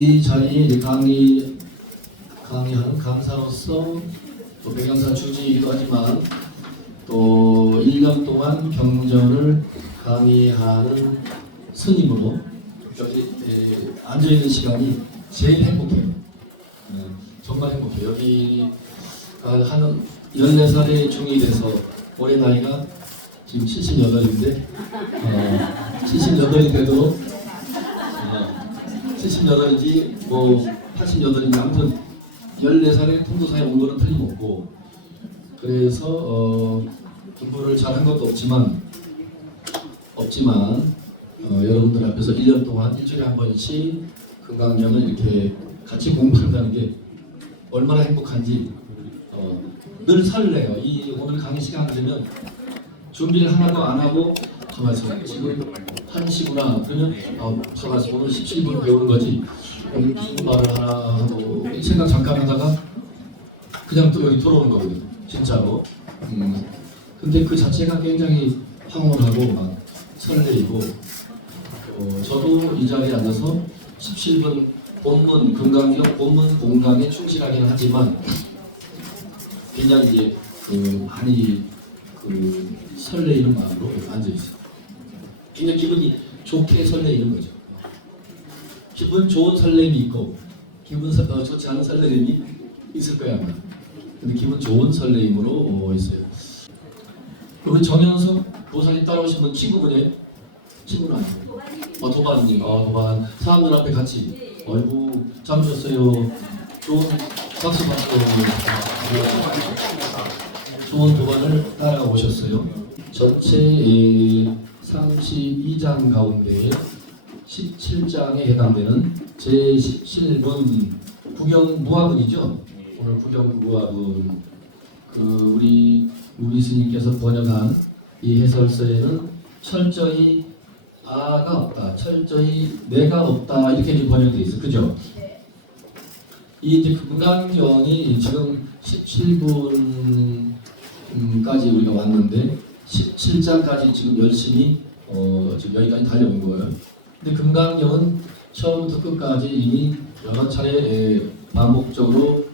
이 자리에 이제 강의하는 강사로서 또 백양사 주지이기도 하지만 또 1년 동안 경전을 강의하는 스님으로 여기 앉아있는 시간이 제일 행복해요. 정말 행복해요. 여기 한 14살에 중이 돼서 올해 나이가 지금 78인데 78인데도 78인지 뭐 88인지 아무튼 14살에 통도사에 온 거는 틀림없고, 그래서 공부를 잘한 것도 없지만 여러분들 앞에서 1년 동안 일주일에 한 번씩 금강경을 이렇게 같이 공부한다는 게 얼마나 행복한지 늘 설레요. 오늘 강의 시간 되면 준비를 하나도 안 하고 가만있어, 지금 1시구나 그러면 가만있어, 오늘 17분 배우는 거지, 무슨 말을 하나 하고 생각 잠깐 하다가 그냥 또 여기 들어오는 거거든요, 진짜로. 근데 그 자체가 굉장히 황홀하고 막 설레이고, 저도 이 자리에 앉아서 17분 본문 금강경 본문 공강에 충실하기는 하지만 굉장히 이제 많이 설레이는 마음으로 앉아 있어요. 굉장히 기분이 좋게 설레이는 거죠. 기분 좋은 설렘이 있고 기분 좋지 않은 설렘이 있을 거야 아마. 근데 기분 좋은 설레임으로 있어요. 우리 정현석 보살님 따라오신 분 친구분이에요? 친구는 아니고. 도반님. 도반. 사람들 앞에 같이. 아이고 잘 오셨어요. 좋은 박수 좋은 도반을 따라오셨어요. 전체 32장 가운데 17장에 해당되는 제17분 구경무화문이죠. 오늘 구경무화문, 우리 우리 스님께서 번역한 이 해설서에는 철저히 아가 없다, 철저히 내가 없다, 이렇게 이제 번역되어 있어요. 그죠? 이 이제 금강경이 지금 17분까지 우리가 왔는데 17장까지 지금 열심히 지금 여기까지 달려온 거예요. 근데 금강경은 처음부터 끝까지 이미 여러 차례 반복적으로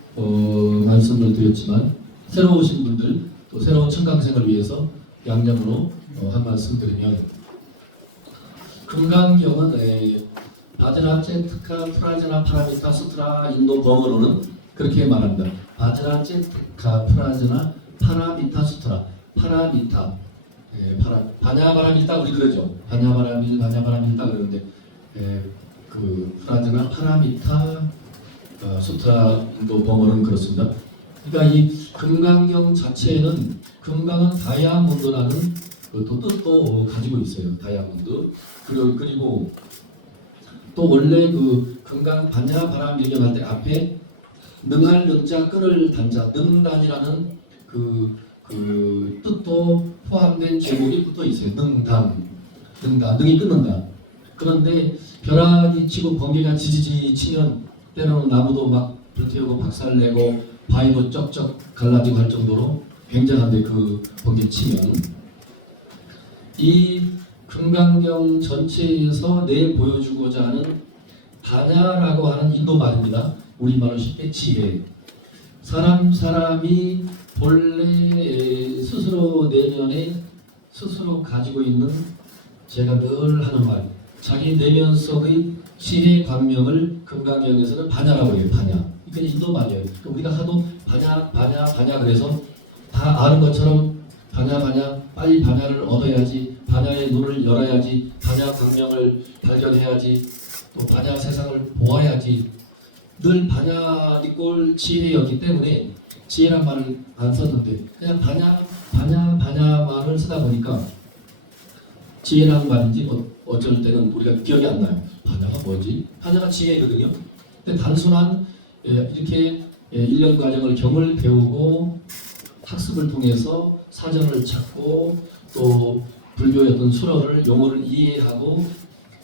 말씀을 드렸지만, 새로 오신 분들 또 새로운 청강생을 위해서 양념으로 한 말씀 드리면, 금강경은 바드라제트카 프라자나 파라미타 수트라 인도 범어로는 그렇게 말합니다. 바드라제트카 프라자나 파라미타 수트라. 파라미타, 바냐바라밀다 우리 그러죠. 바냐바라밀다 그러는데 그 프라자나 파라미타 수트라 인도 범어는 그렇습니다. 그러니까 이 금강경 자체에는 금강은 다이아몬드라는 또 뜻도 가지고 있어요. 다이아몬드. 그리고 또 원래 그 금강 반야바람 얘기할 때 앞에 능할 능자 끈을 단자 능단이라는 그 뜻도 포함된 제목이 붙어 있어요. 능이 끊는다. 그런데 벼락이 치고 번개가 지지지 치면 때로는 나무도 막 불태우고 박살내고 바위도 쩍쩍 갈라지고 할 정도로 굉장한데, 그 번개 치면 이 금강경 전체에서 내보여주고자 하는 반야라고 하는 인도 말입니다. 우리말로 쉽게 치게, 사람이 본래 스스로 내면에 스스로 가지고 있는, 제가 늘 하는 말, 자기 내면 속의 지혜 관명을 금강경에서는 반야라고 해요. 반야. 이게 인도 말이에요. 우리가 하도 반야 그래서 다 아는 것처럼 반야 빨리 반야를 얻어야지, 반야의 눈을 열어야지, 반야 광명을 발견해야지, 또 반야 세상을 보아야지, 늘 반야 니꼴 지혜였기 때문에 지혜란 말을 안 썼는데 그냥 반야 말을 쓰다 보니까 지혜라는 말인지 어쩔 때는 우리가 기억이 안 나요. 반야가 뭐지? 반야가 지혜거든요. 근데 단순한 이렇게 1년 과정을 경을 배우고 학습을 통해서 사전을 찾고 또 불교의 어떤 수어를 용어를 이해하고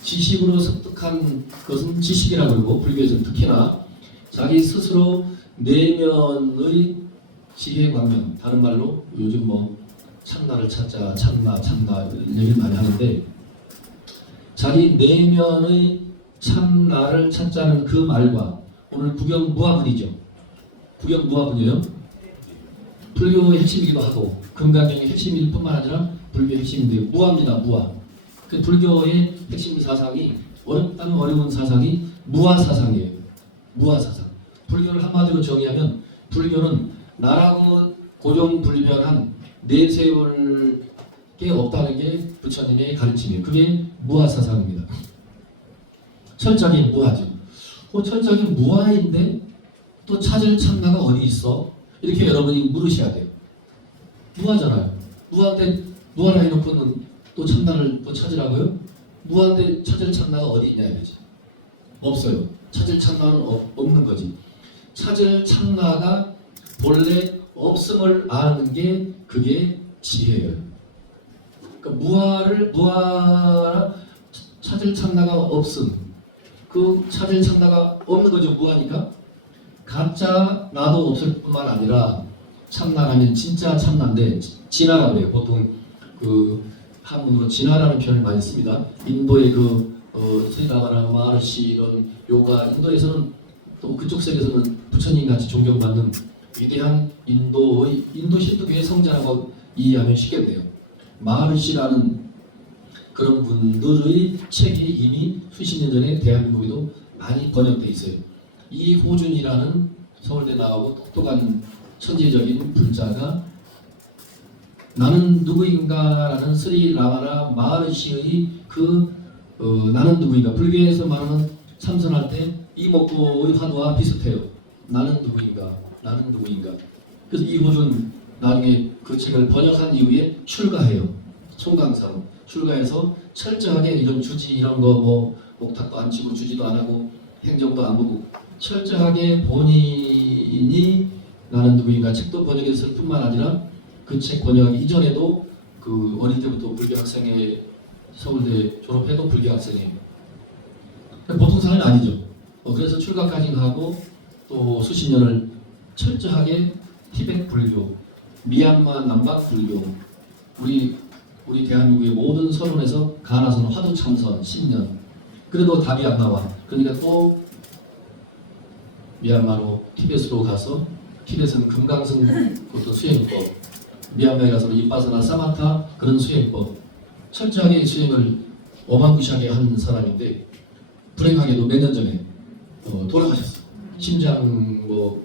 지식으로 습득한 것은 지식이라고 그러고, 불교에서는 특히나 자기 스스로 내면의 지혜 광명, 다른 말로 요즘 뭐 참나를 찾자, 참나 얘기를 많이 하는데, 자기 내면의 참나를 찾자는 그 말과 오늘 부경무화문이죠. 부경무화문이에요. 불교의 핵심이기도 하고 금강경의 핵심일 뿐만 아니라 불교의 핵심인데 무화입니다. 무화. 그 불교의 핵심 사상이 어려운 사상이 무화 사상이에요. 무화 사상. 불교를 한마디로 정의하면 불교는 나라고 고정불변한 내세울 게 없다는 게 부처님의 가르침이에요. 그게 무화 사상입니다. 철저하게 무화죠. 철저하게 무화인데 또 찾을 참나가 어디 있어? 이렇게 여러분이 물으셔야 돼요. 무화잖아요. 무화인데 무화라 해놓고는 또 참나를 또 찾으라고요? 무화인데 찾을 참나가 어디 있냐 이거지. 없어요. 찾을 참나는 없는 거지. 찾을 참나가 본래 없음을 아는 게 그게 지혜예요. 그러니까 무화라 찾을 참나가 없음. 그 찾을 참나가 없는 거죠. 무화니까. 가짜 나도 없을 뿐만 아니라 참나라면 진짜 참나인데 진화라고 해요. 보통 그 한문으로 진화라는 표현을 많이 씁니다. 인도의 스리라마나 마하르시 이런 요가 인도에서는 또 그쪽 세계에서는 부처님 같이 존경받는 위대한 인도 힌두교의 성자라고 이해하면 쉽겠네요. 마하르시라는 그런 분들의 책이 이미 수십 년 전에 대한민국에도 많이 번역돼 있어요. 이호준이라는 서울대 나오고 똑똑한 천재적인 불자가 나는 누구인가라는 스리라마나 마하르시의 나는 누구인가 불교에서 말하는 참선할 때 이목구의 화두와 비슷해요. 나는 누구인가. 그래서 이호준 나중에 그 책을 번역한 이후에 출가해요. 송강사로 출가해서 철저하게 이런 주지 이런 거 뭐 목탁도 안 치고 주지도 안 하고 행정도 안 보고 철저하게 본인이 나는 누구인가 책도 번역했을 뿐만 아니라 그 책 번역하기 이전에도 그 어릴 때부터 불교 학생에 서울대 졸업해도 불교 학생이에요. 보통 사람이 아니죠. 그래서 출가까지 하고 또 수십 년을 철저하게 티베트 불교, 미얀마 남박 불교, 우리 대한민국의 모든 선언에서 가나선 화두 참선 10년. 그래도 답이 안 나와. 그러니까 또 미얀마로 티베트로 가서 티베트는 금강승 그것도 수행법, 미얀마에 가서 이빠사나 사마타 그런 수행법 철저하게 수행을 어마무시하게 한 사람인데 불행하게도 몇 년 전에 돌아가셨어요. 심장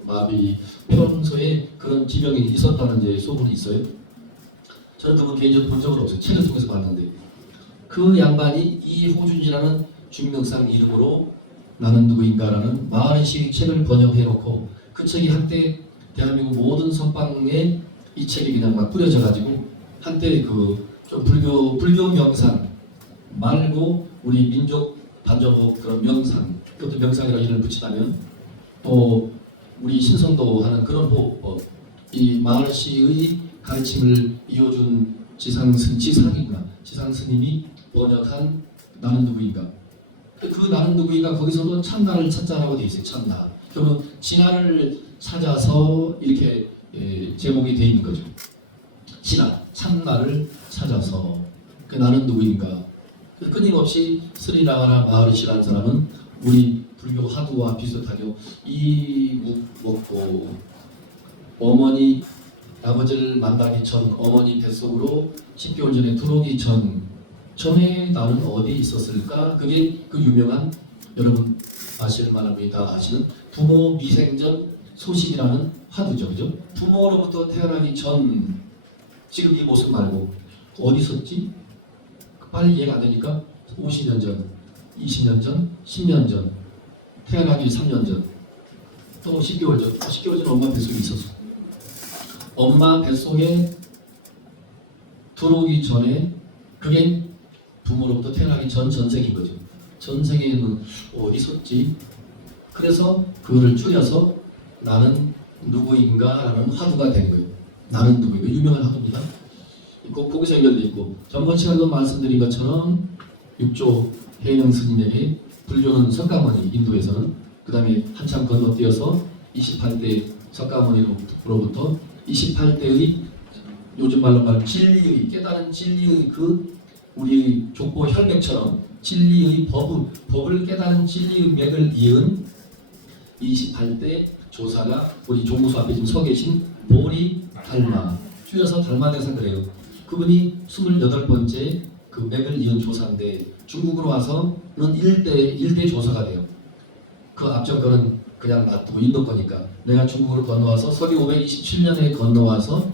마비 평소에 그런 지병이 있었다는 이제 소문이 있어요. 저는 그분 개인적으로 본 적은 없어요. 책을 통해서 봤는데 그 양반이 이호준이라는 중명상 이름으로 나는 누구인가라는 마하르시 책을 번역해놓고 그 책이 한때 대한민국 모든 선방에 이 책이 그냥 막 뿌려져 가지고 한때 좀 불교 명상 말고 우리 민족 반정복 그런 명상 그것도 명상이라고 이름을 붙이다면 또 우리 신성도 하는 그런 호흡법 이 마하르시의 가르침을 이어준 지상스님이 번역한 나는 누구인가. 그 나는 누구인가 거기서도 참나를 찾자라고 되어 있어요. 참나. 그러면 진화를 찾아서 이렇게 제목이 되어 있는 거죠. 진화, 참나를 찾아서 그 나는 누구인가. 끊임없이 스리라마나 마하르시라는 사람은 우리 불교 화두와 비슷하죠. 이묵 먹고 어머니 아버지를 만나기 전 어머니 뱃속으로 10개월 전에 들어오기 전에 나는 어디에 있었을까? 그게 그 유명한 여러분 아실 만합니다. 아시는 부모 미생전 소식이라는 화두죠. 그죠? 부모로부터 태어나기 전 지금 이 모습 말고 어디 있었지? 빨리 이해가 안 되니까 50년 전, 20년 전, 10년 전, 태어나기 3년 전, 또 10개월 전, 10개월 전 엄마 뱃속에 있었어. 엄마 뱃속에 들어오기 전에 그게 부모로부터 태어나기 전 전생인 거죠. 전생에는 어디 있었지? 그래서 그거를 줄여서 나는 누구인가라는 화두가 된 거예요. 나는 누구인가 유명한 화두입니다. 꼭 거기서 연결돼 있고 전번 시간에도 말씀드린 것처럼 육조 해영 스님에게 불교는 석가모니 인도에서는 그 다음에 한참 건너뛰어서 28대 석가모니로부터 28대의 요즘 말로 말하면 진리의 깨달은 진리의 그 우리 족보 혈맥처럼 진리의 법을 깨달은 진리의 맥을 이은 28대 조사가 우리 종무소 앞에 지금 서 계신 보리 달마, 줄여서 달마대사 그래요. 그분이 28번째 그 맥을 이은 조사인데 중국으로 와서는 1대 조사가 돼요. 그 앞전 거는 그냥 놔두고 인도 거니까 내가 중국을 건너와서 서기 527년에 건너와서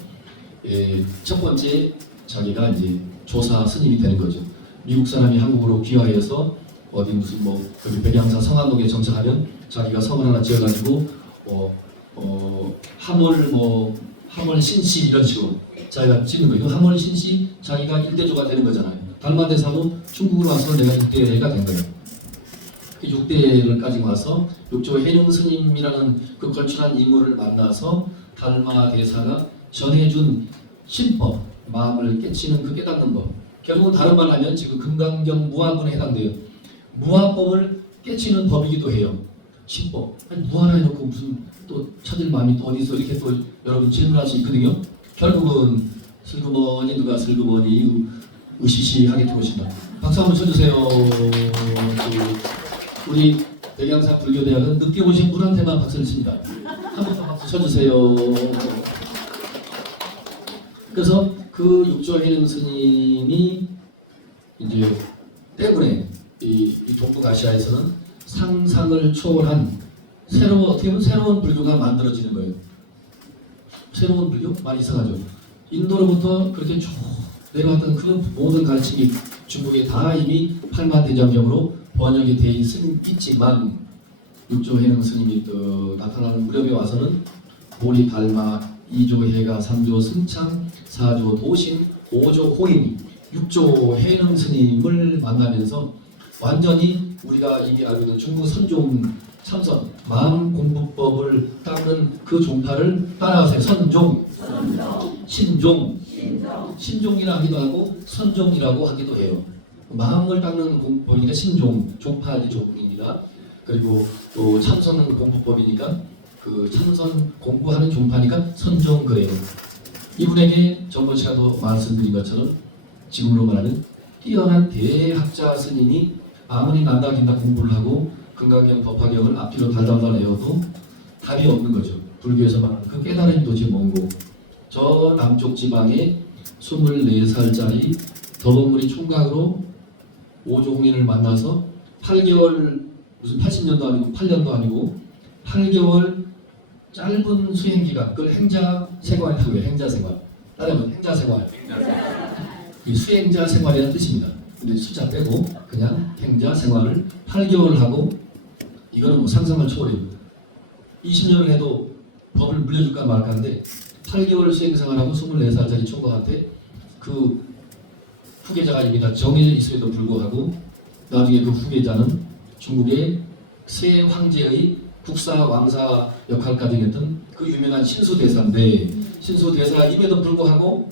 첫 번째 자기가 이제 조사 스님이 되는 거죠. 미국 사람이 한국으로 귀화해서 어디 무슨 뭐 여기 백양사 성안동에 정착하면 자기가 성을 하나 지어가지고 하몰 신시 이런 식으로 자기가 짓는 거예요. 하몰 신시 자기가 일대조가 되는 거잖아요. 달마대사도 중국으로 와서 내가 6대가 된 거예요. 그 6대를 가지고 와서 육조 해능 스님이라는 그 걸출한 인물을 만나서 달마대사가 전해준 신법, 마음을 깨치는 그 깨닫는 법. 결국은 다른 말 하면 지금 금강경 무화문에 해당돼요. 무화법을 깨치는 법이기도 해요. 신법. 아니 무화라 해놓고 무슨 또 찾을 마음이 또 어디서 이렇게 또 여러분 질문할 수 있거든요. 결국은 슬그머니 누가 슬그머니 으시시 하게 들어오신다. 박수 한번 쳐주세요. 우리 백양사 불교대학은 늦게 오신 분한테만 박수를 칩니다. 한번 박수 쳐주세요. 그래서 그 육조해능 스님이 이제 때문에 이 동북아시아에서는 상상을 초월한 어떻게 보면 새로운 불교가 만들어지는 거예요. 새로운 불교? 많이 이상하죠. 인도로부터 그렇게 쭉 내려왔던 그 모든 가르침이 중국에 다 이미 팔만대장경으로 번역이 돼 있지만 육조해능 스님이 또 나타나는 무렵에 와서는 보리 달마 2조 해가 3조 승창 4조 도신 5조 호인 6조 해능 스님을 만나면서 완전히 우리가 이미 알고 있는 중국 선종 참선 마음 공부법을 닦는 그 종파를 따라가세요. 선종, 신종이라 하기도 하고 선종이라고 하기도 해요. 마음을 닦는 공부법이니까 신종, 종파의 종입니다. 그리고 또 참선은 공부법이니까 그 참선 공부하는 종파니까 선종 그래요. 이분에게 전번 시간도 말씀드린 것처럼 지금으로 말하면 뛰어난 대학자 스님이 아무리 난다긴다 공부를 하고 금강경 법화경을 앞뒤로 달달달 외워도 답이 없는 거죠. 불교에서 말하는 그 깨달음이 도대체 뭔고. 저 남쪽 지방에 24살짜리 더벅무리 총각으로 오종인을 만나서 8개월 무슨 80년도 아니고 8년도 아니고 8개월 짧은 수행기간 그걸 행자 생활이라고 해요. 행자 생활. 따라하면 행자 생활. 이 수행자 생활이라는 뜻입니다. 근데 숫자 빼고 그냥 행자 생활을 8개월을 하고 이거는 뭐 상상을 초월해요. 20년을 해도 법을 물려줄까 말까 하는데 8개월 수행 생활하고 24살짜리 총각한테 그 후계자가 이미 다 정해져 있음에도 불구하고 나중에 그 후계자는 중국의 세 황제의 국사 왕사 역할까지 했던 그 유명한 신수대사인데 신수대사임에도 불구하고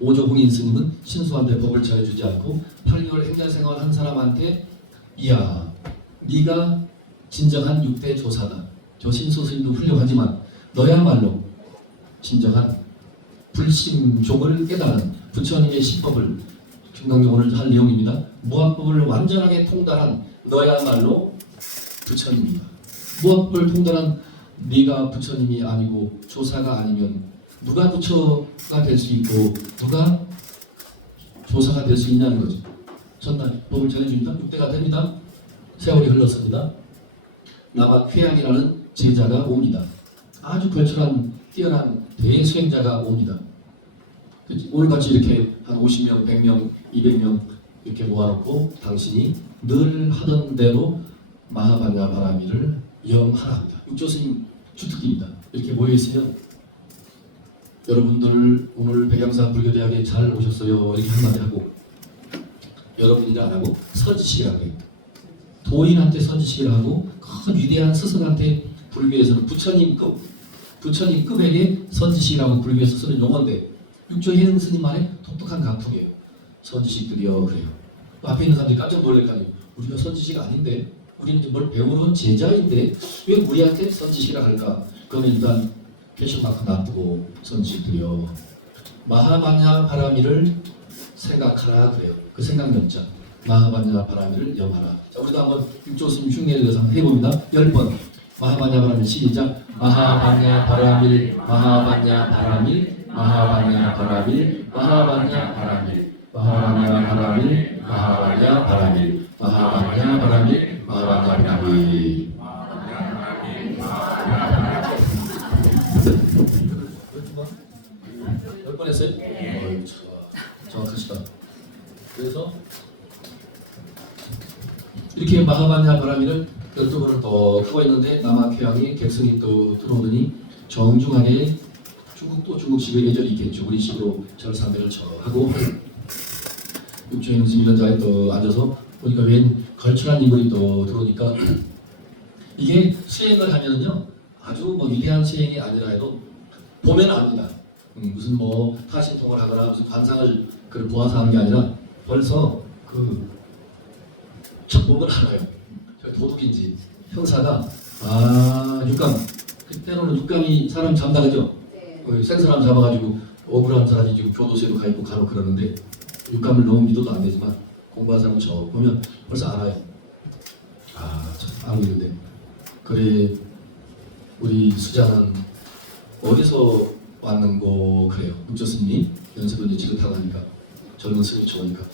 오조홍인 스님은 신수한테 법을 전해주지 않고 8개월 행자생활 한 사람한테 이야 네가 진정한 6대 조사다. 저 신수 스님도 훌륭하지만 너야말로 진정한 불심종을 깨달은 부처님의 신법을 금강경 오늘 할 내용입니다. 무학법을 완전하게 통달한 너야말로 부처님이다. 무학법을 통달한 네가 부처님이 아니고 조사가 아니면 누가 부처가 될 수 있고 누가 조사가 될 수 있냐는 거죠. 전날 법을 전해줍니다. 6대가 됩니다. 세월이 흘렀습니다. 나가 회양이라는 제자가 옵니다. 아주 걸출한 뛰어난 대수행자가 옵니다. 오늘같이 이렇게 한 50명, 100명, 200명 이렇게 모아놓고 당신이 늘 하던 대로 마하반야 바라미를 영하라 합니다. 육조스님 주특기입니다. 이렇게 모여있으면 여러분들 오늘 백양사 불교대학에 잘 오셨어요 이렇게 한마디 하고 여러분이 안 하고 선지식이라고 해요. 도인한테 선지식이라고 하고 큰 위대한 스승한테 불교에서는 부처님급에게 선지식이라고 불교에서 쓰는 용어인데 육조해능 스님만의 독특한 가풍이에요. 선지식들이요 그래요. 앞에 있는 사람들이 깜짝 놀랄 거 아니에요. 우리가 선지식 아닌데 우리는 뭘 배우는 제자인데 왜 우리한테 선지식이라 할까? 그러면 일단 패션마크 놔두고 선지식들이요. 마하바냐 바라미를 생각하라 그래요. 그 생각 연자. 마하바냐 바라미를 염하라. 자, 우리도 한번 육조스님 흉내를 내서 한번 해봅니다. 10번. 마하바냐 바라밀 시작. 마하바냐 바라밀, 마하바냐 바라밀, 마하바냐 바라밀, 마하바냐 바라밀, 마하바냐 바라밀, 마하바냐 바라밀, 마하바냐 바라밀, 마하바냐 바라밀. 몇 번 했어요? 정확하시다. 그래서 이렇게 마하바냐 바라밀을 12번을 더 하고 있는데 남아쾌양이 객성이 또 들어오더니 정중하게 중국도 중국식의 예절이 있겠죠. 우리식으로 절삼배를 하고 육조의 스님 이런 자리에 또 앉아서 보니까 웬 걸출한 인물이 또 들어오니까 이게 수행을 하면은요 아주 뭐 위대한 수행이 아니라 해도 보면 압니다. 무슨 뭐 타신통을 하거나 무슨 관상을 그걸 보아서 하는 게 아니라 벌써 그 첫 보면 알아요. 도둑인지 형사가 육감 그때로는 육감이 사람 잡다 그죠? 네. 센 사람 잡아가지고 억울한 사람이 지금 교도소에도 가 있고 간혹 그러는데 육감을 너무 믿어도 안 되지만 공부한 사람은 저 보면 벌써 알아요. 참 알고 있는데 그래 우리 수장은 어디서 왔는고 그래요. 육조 스님이 연세도 이제 지긋하고 하니까 젊은 스님이 좋으니까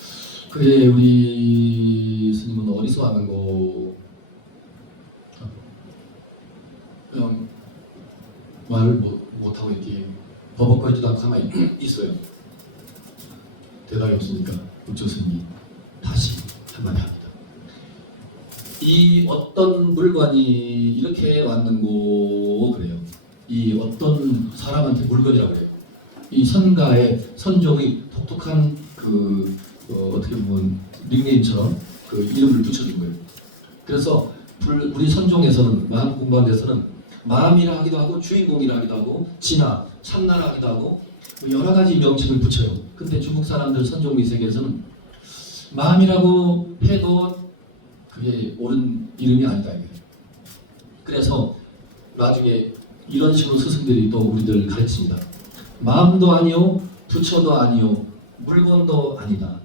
그래 우리 스님은 어디서 왔는고 그냥 말을 못하고 이렇게 버벅거리지도 않고 가만히 있어요. 대답이 없으니까 육조 스님이 다시 한마디 합니다. 이 어떤 물건이 이렇게 왔는고 그래요. 이 어떤 사람한테 물건이라고 그래요. 이 선가의 선종이 독특한 어떻게 보면 닉네임처럼 그 이름을 붙여준 거예요. 그래서 우리 선종에서는 마음 공부한 데서는 마음이라 하기도 하고 주인공이라 하기도 하고 진화, 참나라 하기도 하고 여러 가지 명칭을 붙여요. 근데 중국 사람들 선종미 세계에서는 마음이라고 해도 그게 옳은 이름이 아니다 이거예요. 그래서 나중에 이런 식으로 스승들이 또 우리들 가르칩니다. 마음도 아니요, 부처도 아니요, 물건도 아니다.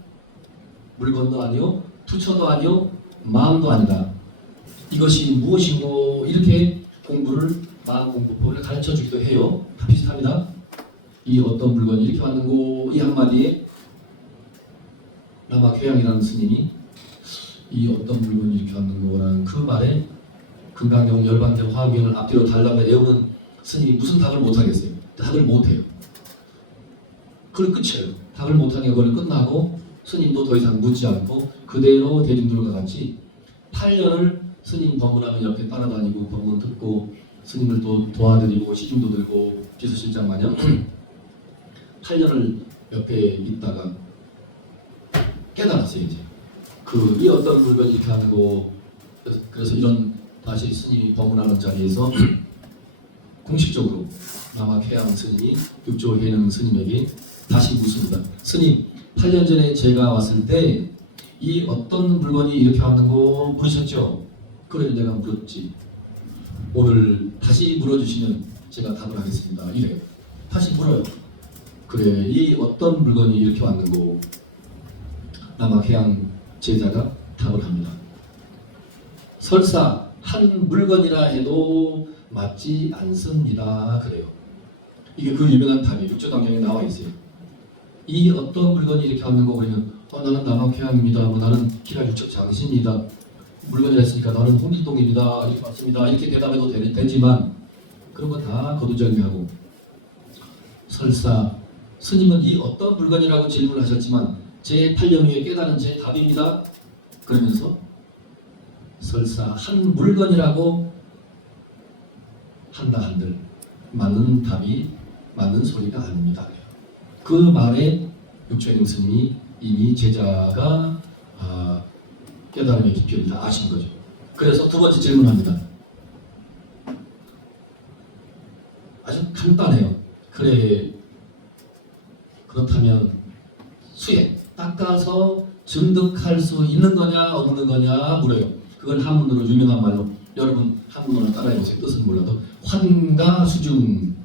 물건도 아니요, 부처도 아니요, 마음도 아니다. 이것이 무엇이고 이렇게 공부를 마음 공부법을 가르쳐 주기도 해요. 다 비슷합니다. 이 어떤 물건이 이렇게 왔는고 이 한마디에 라마쾌양이라는 스님이 이 어떤 물건이 이렇게 왔는고라는 그 말에 금강경, 열반경, 화엄경을 앞뒤로 달라고 외우는 스님이 무슨 답을 못하겠어요. 답을 못해요. 그걸 끝이에요. 답을 못하니까 그걸 끝나고 스님도 더 이상 묻지 않고 그대로 대중들과 같이 8년을 스님 법문하면 옆에 따라다니고 법문 듣고 스님을 또 도와드리고 시중도 들고 비서실장 마냥 8년을 옆에 있다가 깨달았어요. 이제 이 어떤 물건이 이렇게 하는 거 그래서 이런 다시 스님이 법문하는 자리에서 공식적으로 남아쾌양 스님이 육조회능 스님에게 다시 묻습니다. 스님, 8년 전에 제가 왔을 때 이 어떤 물건이 이렇게 왔는고 물으셨죠? 그래 내가 물었지. 오늘 다시 물어주시면 제가 답을 하겠습니다. 이래요. 다시 물어요. 그래 이 어떤 물건이 이렇게 왔는고 남아쾌양 제자가 답을 합니다. 설사 한 물건이라 해도 맞지 않습니다. 그래요. 이게 그 유명한 답이 육조당경에 나와 있어요. 이 어떤 물건이 이렇게 왔는 거 그러면 나는 남아쾌양입니다. 나는 기라 육척 장신입니다. 물건이라 했으니까 나는 홍길동입니다. 이렇게 맞습니다. 이렇게 대답해도 되지만 그런 거 다 거두절미하고 설사 스님은 이 어떤 물건이라고 질문을 하셨지만 제 8년 후에 깨달은 제 답입니다. 그러면서 설사 한 물건이라고 한다 한들 맞는 답이 맞는 소리가 아닙니다. 그 말에 육조회능 스님이 이미 제자가 깨달음의 깊이를 다 아신 거죠. 그래서 두 번째 질문합니다. 아주 간단해요. 그래 그렇다면 수행 닦아서 증득할 수 있는 거냐 없는 거냐 물어요. 그걸 한문으로 유명한 말로 여러분 한문으로 따라해보세요. 뜻은 몰라도 환가수중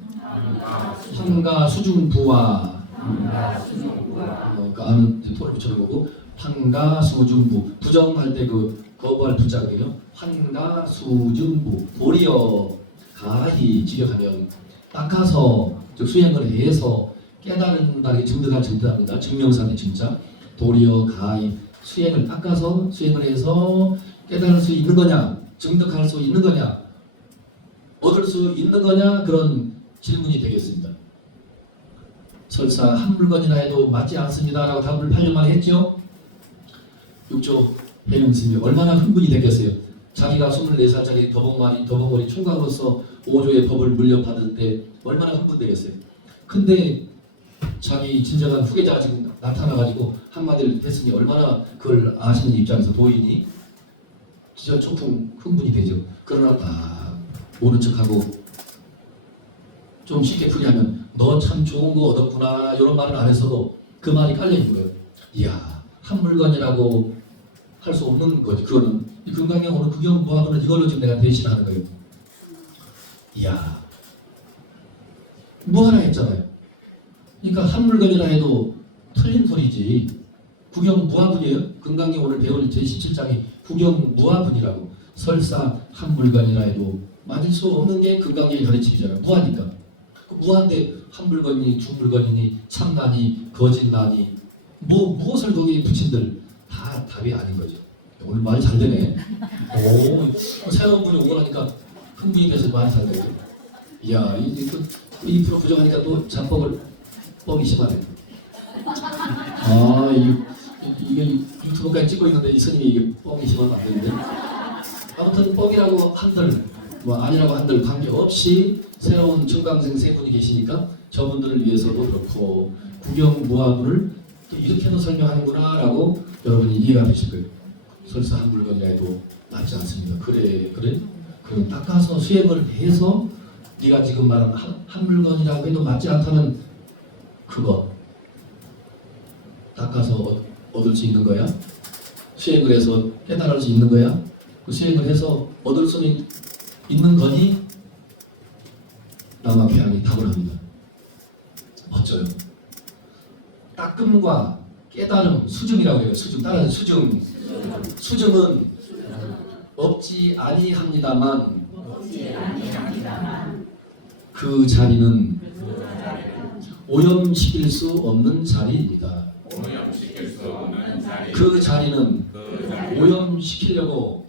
환가수중부와 그러니까 아는 토를 붙여놓은 거고 환가수중부. 부정할 때 그 거부할 부자거든요. 환가수중부. 도리어 가히 지력하면 닦아서 즉 수행을 해서 깨달은다는 게 증득합니다. 증명사의 증자. 도리어 가히 수행을 닦아서 수행을 해서 깨달을 수 있는 거냐, 증득할 수 있는 거냐, 얻을 수 있는 거냐, 그런 질문이 되겠습니다. 설사 한 물건이나 해도 맞지 않습니다 라고 답을 8년 만에 했죠. 6조 해명 스님이 얼마나 흥분이 됐겠어요. 자기가 24살짜리 더벅머리 총각으로서 5조의 법을 물려받을 때 얼마나 흥분되겠어요. 근데 자기 진정한 후계자가 지금 나타나가지고 한마디를 했으니 얼마나 그걸 아시는 입장에서 도인이 진짜 조금 흥분이 되죠. 그러나 딱 모른 척하고 좀 쉽게 풀이하면 너 참 좋은 거 얻었구나 이런 말을 안 했어도 그 말이 깔려있는 거예요. 이야, 한 물건이라고 할 수 없는 거지. 그거는 이 금강경 오늘 구경무화문은 이걸로 지금 내가 대신하는 거예요. 이야, 무하라 했잖아요. 그러니까 한 물건이라 해도 틀린 소리지. 구경무화문이에요. 금강경 오늘 배울 제17장이 구경무화문이라고. 설사 한 물건이라 해도 맞을 수 없는 게 금강경의 가르침이잖아요. 무하니까. 무한데 한 물건이니 두 물건이니 참나니 거짓나니 무엇을 거기에 붙인들 다 답이 아닌 거죠. 오늘 말이 잘 되네. 오, 새로운 분이 오고 나니까 흥분이 돼서 말이 잘 되죠. 이야, 이 프로 부정하니까 또 자뻑을 뻥이 심하네. 아, 이게 유튜브까지 찍고 있는데 이 스님이 이게 뻥이 심하면 안 되는데. 아무튼 뻥이라고 한들 아니라고 한들 관계없이 새로운 청강생 세 분이 계시니까 저분들을 위해서도 그렇고 구경무화문을 또 이렇게도 설명하는구나 라고 여러분이 이해가 되실 거예요. 설사 한 물건이라 해도 맞지 않습니다. 그래 그럼 닦아서 수행을 해서 네가 지금 말한 한 물건이라고 해도 맞지 않다는 그것 닦아서 얻을 수 있는 거야? 수행을 해서 깨달을 수 있는 거야? 그 수행을 해서 얻을 수 있는 거니? 남아폐양이 답을 합니다. 어쩌요? 닦음과 깨달음, 수증이라고 해요. 수증, 따라서 수증. 수증은 없지 아니합니다만 그 자리는 오염시킬 수 없는 자리입니다. 그 자리는 오염시키려고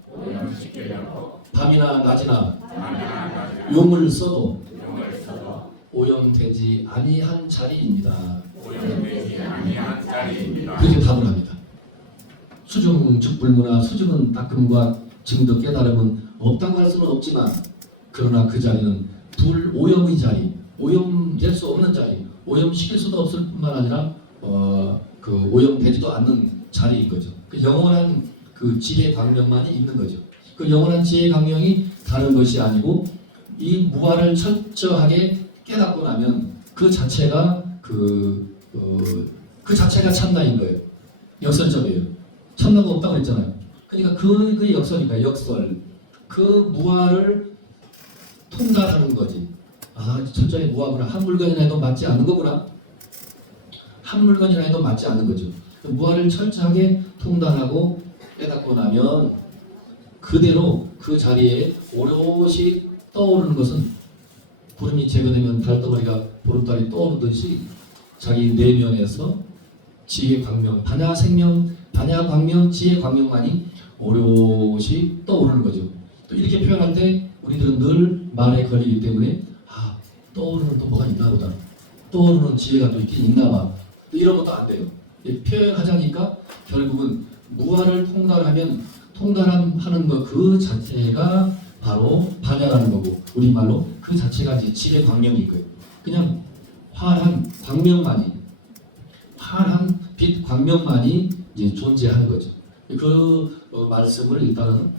밤이나 낮이나 용을 써도 오염되지 아니한 자리입니다. 그렇게 답을 합니다. 수증 즉 불문화, 수증은 닦음과 증득 깨달음은 없다고 할 수는 없지만 그러나 그 자리는 불오염의 자리, 오염될 수 없는 자리, 오염시킬 수도 없을 뿐만 아니라 그 오염되지도 않는 자리인 거죠. 그 영원한 그 지혜 광명만이 있는 거죠. 그 영원한 지혜 광명이 다른 것이 아니고 이 무아를 철저하게 깨닫고 나면 그 자체가 그 자체가 참나인 거예요. 역설적이에요. 참나가 없다고 했잖아요. 그러니까 그 역설이니까 역설. 그 무아를 통달하는 거지. 아, 철저히 무아구나. 한 물건이라 해도 맞지 않는 거구나. 한 물건이라 해도 맞지 않는 거죠. 무아를 철저하게 통달하고 깨닫고 나면 그대로 그 자리에 오롯이 떠오르는 것은 구름이 제거되면 달덩어리가 보름달이 떠오르듯이 자기 내면에서 지혜 광명, 반야 생명, 반야 광명, 지혜 광명만이 오롯이 떠오르는 거죠. 또 이렇게 표현할 때 우리들은 늘 말에 걸리기 때문에 아, 떠오르는 또 뭐가 있나 보다. 떠오르는 지혜가 또 있긴 있나 봐. 또 이런 것도 안 돼요. 표현하자니까 결국은 무아를 통달하는 것 그 자체가 바로 반야라는 거고 우리말로 그 자체가 이제 지혜 광명일 거예요. 그냥 환한 광명만이 환한 빛 광명만이 이제 존재하는 거죠. 그 말씀을 일단은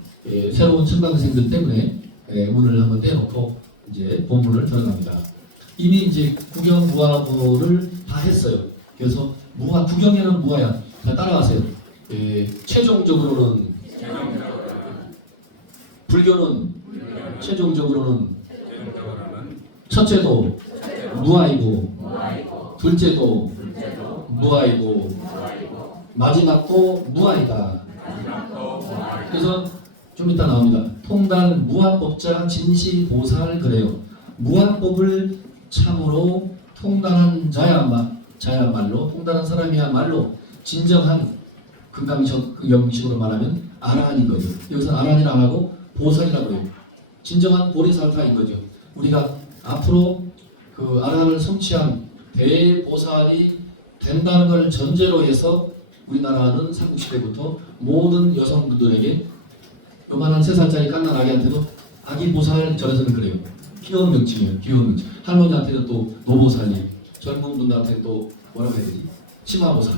새로운 청강생들 때문에 문을 한번 떼놓고 이제 본문을 들어갑니다. 이미 이제 구경무화부를 다 했어요. 그래서 무화 구경에는 무화야. 자, 따라가세요. 최종적으로는 불교는 최종적으로는 첫째도 무아이고 둘째도 무아이고 마지막도 무아이다. 그래서 좀 이따 나옵니다. 통단 무아법자 진시보살 그래요. 무아법을 참으로 통단한 자야말로 통단한 사람이야말로 진정한 금강경식으로 말하면 아라한인 거죠. 여기서 아라한이라 안 하고 보살이라고 해요. 진정한 보리살타인 거죠. 우리가 앞으로 그 아라한을 성취한 대보살이 된다는 걸 전제로 해서 우리나라는 삼국시대부터 모든 여성분들에게 요만한 3살짜리 갓난 아기한테도 아기 보살 절에서는 그래요. 귀여운 명칭이에요. 귀여운 명칭. 할머니한테는 또 노보살님, 젊은 분들한테는 또 뭐라고 해야 되지? 치마보살,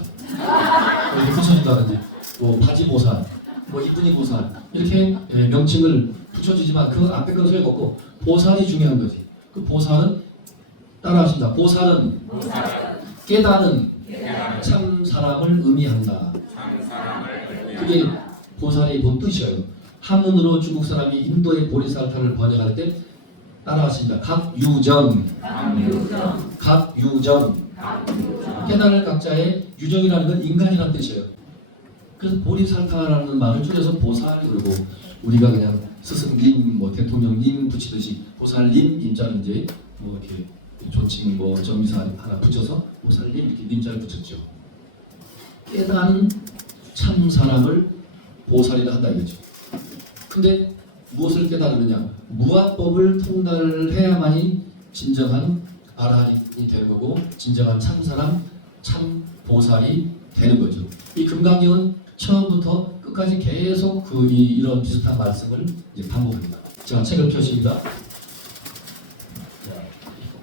이렇게 붙여준다든지, 뭐 바지보살, 뭐 이쁜이 보살 이렇게 명칭을 붙여주지만 그 앞에 건 소용없고 보살이 중요한 거지. 그 보살은 따라하신다. 보살은 깨닫는 참 사람을 의미한다. 그게 보살의 본 뜻이에요. 한문으로 중국 사람이 인도의 보리살타를 번역할 때 따라하십니다. 각유정. 깨달을 각자의 유정이라는 건 인간이라는 뜻이에요. 그래서 보리살타라는 말을 줄여서 보살 그리고 우리가 그냥 스승님, 뭐 대통령님 붙이듯이 보살님 임자는 이제 뭐 이렇게 존칭 뭐 정미사 하나 붙여서 보살님 이렇게 님자를 붙였죠. 깨닫는 참 사람을 보살이라 한다 이거죠. 근데 무엇을 깨달으느냐? 무아법을 통달해야만이 진정한 아라한이 되는 거고 진정한 참 사람, 참 보살이 되는 거죠. 이 금강경은 처음부터 끝까지 계속 이런 비슷한 말씀을 이제 반복합니다. 자, 책을 펴십니다.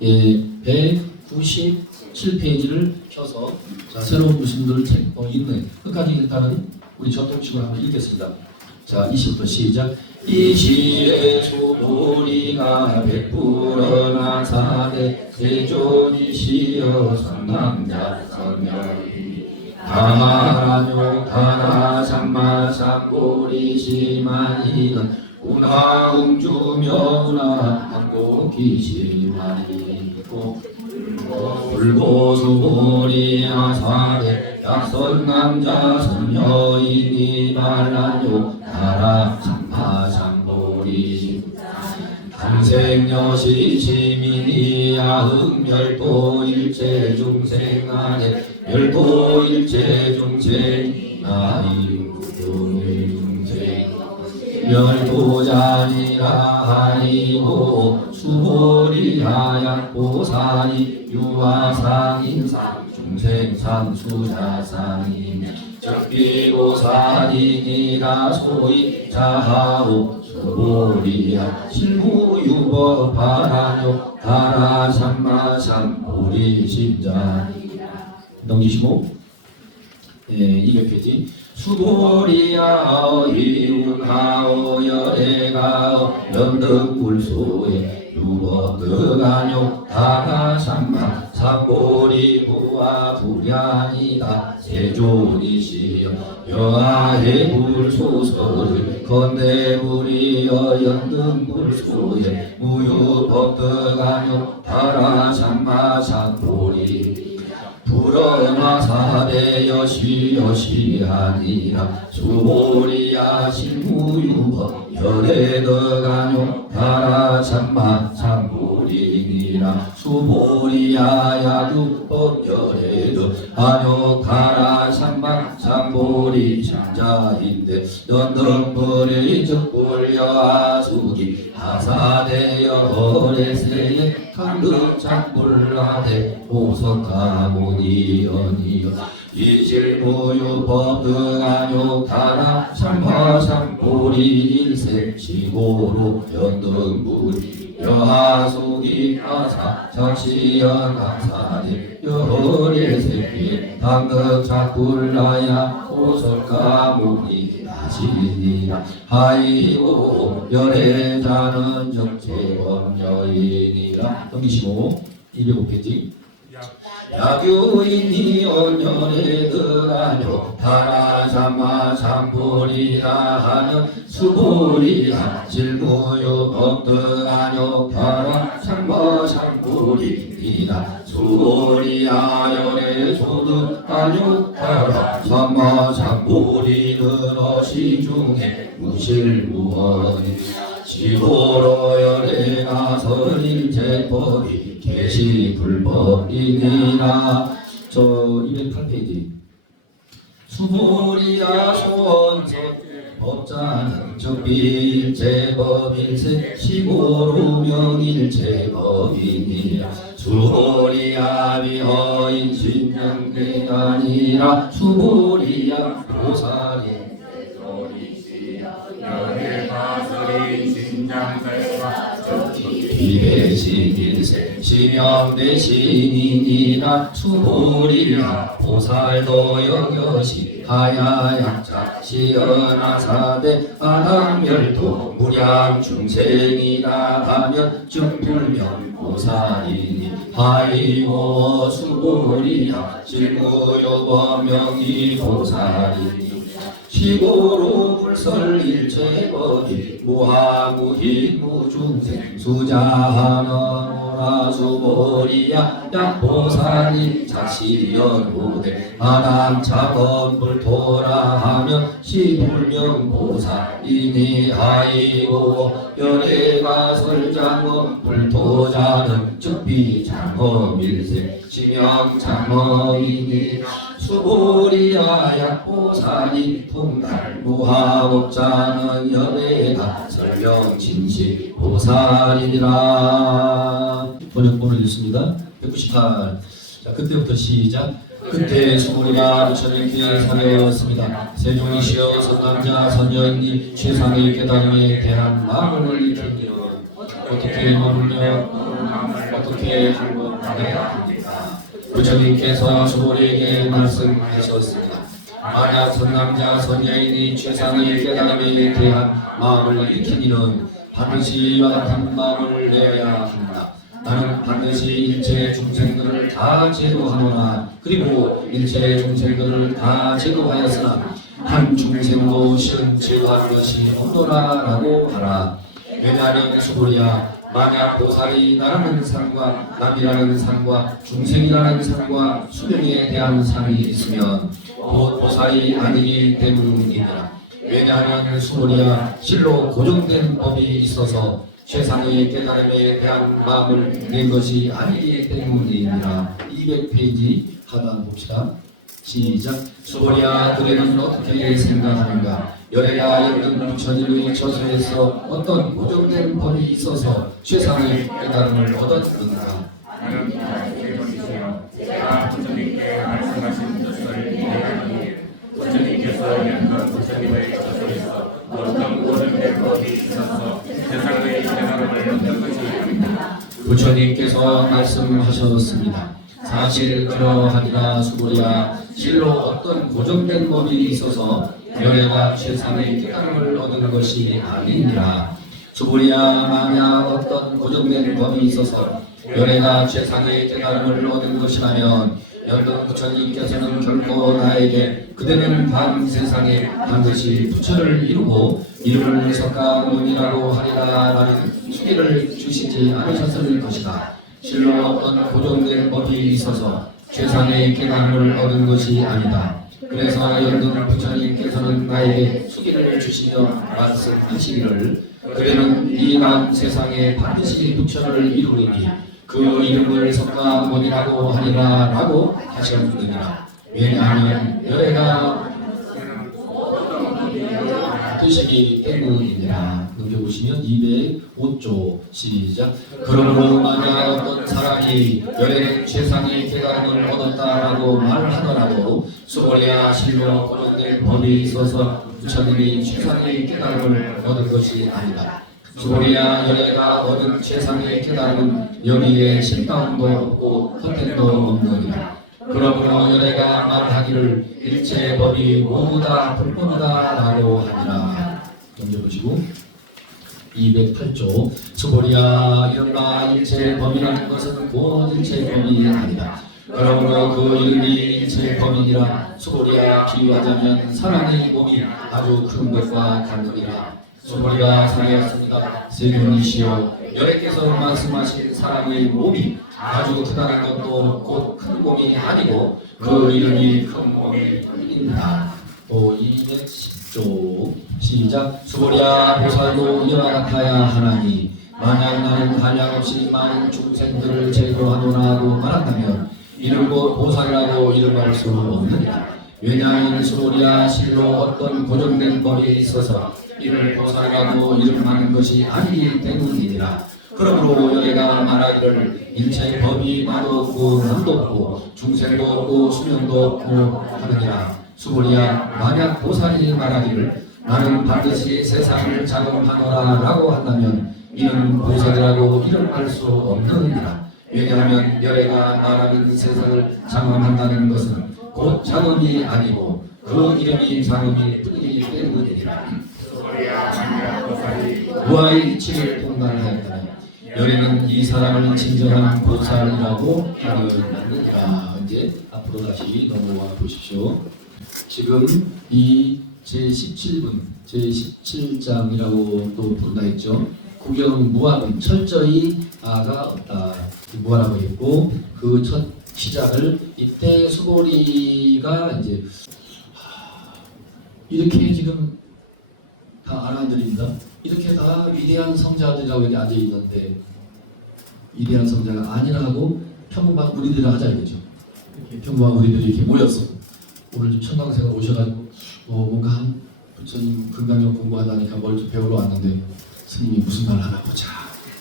197페이지를 펴서 자, 새로운 무신들 책 있네. 끝까지 일단은 우리 전통식으로 한번 읽겠습니다. 자, 20부터 시작. 이 시에 소보리가 백불어나 사대 세존이시여 성남자 성명이 다마라뇨 다나 삼마 삼보리 시마니는 운하웅주명운하 한국기시마니고 불보소보리야 사대 약선남자 선여인이 말라뇨 다라 삼마삼보리 당생여시 시민이야 흑멸도 일체 중생 안에 멸도 일체 중생 나이구의 중생 멸도자니라 아니고 수보리야 보살이 유아상인상 중생상수자상이며 적비고살이니라 소위 자하오 수보리야 실무유법하라뇨 다라삼마삼보리심자니라. 넘기시고 200페이지. 수보리야 이운하오 열애가오 연득불소에 유법득아뇨 다라삼마 삼보리 부와 불야니다 세존이시여 여하의 불소설을 건대불이여 연등불소에 무유법득아뇨 다라삼마 삼보리 불어나 사대 여시 아니라 수보리야 실무유법 열애덕아뇨 다라삼마 삼보리니라 수보리야 야두법 열애덕아뇨 다라삼마 삼보리 참자인데 연등불이 적불여아수기 하사대여 어레세에 강득작불라대 보석가모니연이여 이실무유법등아뇨 다라 삼화삼보리 일색시고로 연등불이 여하수기 하사 장시연 강사리 여어레세에 강득작불라야 보석가모니 다시니라 하이고 열애자는 정체범 여인이라. 넘기시고 205페이지. 야규인이 온년에 들하뇨 파라삼마 삼불이라 하며 수불이야 질무요 법들하뇨 파라삼마 삼불이라 수불이야 열애 소득하뇨 파라삼마 삼불이는 어시중에 무실무언이 지고로 열애가 설일제법이 계시불법이니라. 저 208페이지. 수불이야 소원서 법자는 적비일제법일세 시고로 명일제법이니라. 수불이야 미허인 신명대가니라. 수불이야 보살이 비배신일세 심영대신이니라. 수불이야 보살도 여겨시 하야약자 시연하사대 아당멸도 무량중생이라 하면 증불명 보살이니 하이고 수불이야 실무요법명이 보살이니 시고로 불설일체법이 무하무희 무중생 수자하너라. 수보리야 약보살이 자시연후대 아남차건불토라하며 시불명보살이니 하이고 연애가 설장어 불토자는 즉비장어밀세 지명장어이니 수보리야 약보살이 통달 무하법자는 연애가 설명진시 보살이니라. 번역본을 읽습니다. 198. 자, 그때부터 시작. 그때 수보리가 부처님께 사려였습니다. 세종이시여 선남자 선녀인이 최상의 깨달음에 대한 마음을 익히며 어떻게 머물며 어떻게 행복하게 합니까? 부처님께서 수보리에게 말씀하셨습니다. 만약 선남자 선녀인이 최상의 깨달음에 대한 마음을 익히니는 반드시 이와 같은 마음을 내어야 합니다. 나는 반드시 일체 중생들을 다 제도하노라. 그리고 일체 중생들을 다 제도하였으나 한 중생도 실은 제도하는 것이 없노라 라고 하라. 왜냐하면 수보리야 만약 보살이 나라는 상과 남이라는 상과 중생이라는 상과 수명에 대한 상이 있으면 곧 보살이 아니기 때문이니라. 왜냐하면 수보리야 실로 고정된 법이 있어서 최상의 깨달음에 대한 마음을 낸 것이 아니기 때문이니라. 200페이지 하단 봅시다. 시작. 수보리야 그대는 어떻게 생각하는가? 열애가 열린 부처님의 저서에서 어떤 고정된 법이 있어서 최상의 깨달음을 얻었는가? 나는 대법이시여 제가 부처님께 말씀하신 것을 이해하니 부처님께서 연건 부처님의 저서에서 어떤 고정된 법이 있어서 세상의 깨달음을 얻는 것이 아닙니다. 부처님께서 말씀하셨습니다. 사실 그러하니라. 수보리야 실로 어떤 고정된 법이 있어서 열애가 최상의 깨달음을 얻는 것이 아니니라. 수보리야 만약 어떤 고정된 법이 있어서 열애가 최상의 깨달음을 얻는 것이라면 연등 부처님께서는 결코 나에게 그대는 다음 세상에 반드시 부처를 이루고 이름을 석가모니라고 하리라 라는 수기를 주시지 않으셨을 것이다. 실로 어떤 고정된 법이 있어서 최상의 깨달음을 얻은 것이 아니다. 그래서 연등 부처님께서는 나에게 수기를 주시며 말씀하시기를 그대는 이만 세상에 반드시 부처를 이루리니 그 이름을 석가모니라고 하리라 라고 하셨느니라. 왜냐하면 열애가 뜻이기 때문이니라. 여기 보시면 205조 시작. 그러므로 만약 어떤 사람이 열애는 최상의 깨달음을 얻었다라고 말하더라도 수보리야 실로 고정된 법이 있어서 부처님이 최상의 깨달음을 얻은 것이 아니다. 수보리야 열애가 얻은 최상의 깨달음은 여기에 실감도 없고 헛된도 없느니라. 그러므로 열애가 말하기를 일체 법이 모두 다 불법이다 라고 하니라. 넘겨보시고 208조. 수보리야 이른바 일체 법이라는 것은 곧 일체 법이 아니다. 그러므로 그 이름이 제 범인이라. 수고리야 비유하자면 사람의 몸이 아주 큰 것과 같느니라. 수고리가 상하였습니다. 세균이시여 여호와께서 말씀하신 사람의 몸이 아주 크다는 것도 곧 큰 몸이 아니고 그 이름이 큰 몸이 뿐입니다. 또 210조 시작. 수고리야 보살도 이와 같아야 하나니 만약 나는 한량없이 많은 중생들을 제거하노라고 말한다면 이를 곧 보살이라고 이름할 수 없느니라. 왜냐하면 수고리야 실로 어떤 고정된 법에 있어서 이를 보살이라고 이름하는 것이 아니기 때문이니라. 그러므로 여기가 말하기를 일체의 법이 나도 없고 남도 없고 중생도 없고 수명도 없고 하느니라. 수고리야 만약 보살이 말하기를 나는 반드시 세상을 작용하노라 라고 한다면 이는 보살이라고 이름할 수 없느니라. 왜냐하면 열애가 말하는 세상을 장엄한다는 것은 곧 장엄이 아니고 그 이름이 장엄일 뿐이기 때문이니라. 무아의 이치를 통달하였다니 열애는 이 사람을 진정한 보살이라고 하느니라. 이제 앞으로 다시 넘어와 보십시오. 지금 이 제17분, 제17장이라고 또 부른다 했죠. 구경 무아는 철저히 아가 없다. 무아라고 했고 그 첫 시작을 이때 수고리가 이제 이렇게 지금 다 아란들입니다. 이렇게 다 위대한 성자들이라고 여기 앉아 있는데 위대한 성자가 아니라고 평범한 우리들을 하자 이거죠. 이렇게 평범한 우리들이 이렇게 모였어. 오늘 좀 천강생을 오셔가지고 뭔가 한 부처님 금강경 공부하다니까 뭘 좀 배우러 왔는데 스님이 무슨 말 하나 보자.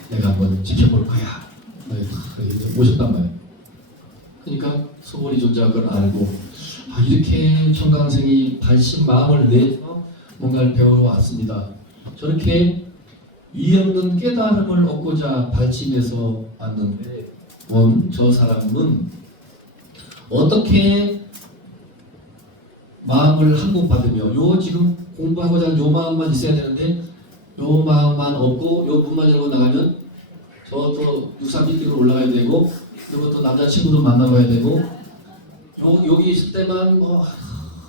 내가 한번 지켜볼 거야. 오셨단 말이에요. 그러니까 소머리 존재가 그걸 알고 이렇게 천강생이 발심 마음을 내서 뭔가를 배우러 왔습니다. 저렇게 위없는 깨달음을 얻고자 발심해서 왔는데 저 사람은 어떻게 마음을 항복받으며 요 지금 공부하고자 하는 요 마음만 있어야 되는데 요 마음만 없고 요 문만 열고 나가면 저또 63빌딩으로 올라가야 되고 그리고 또 남자친구도 만나봐야 되고 여기 있을 때만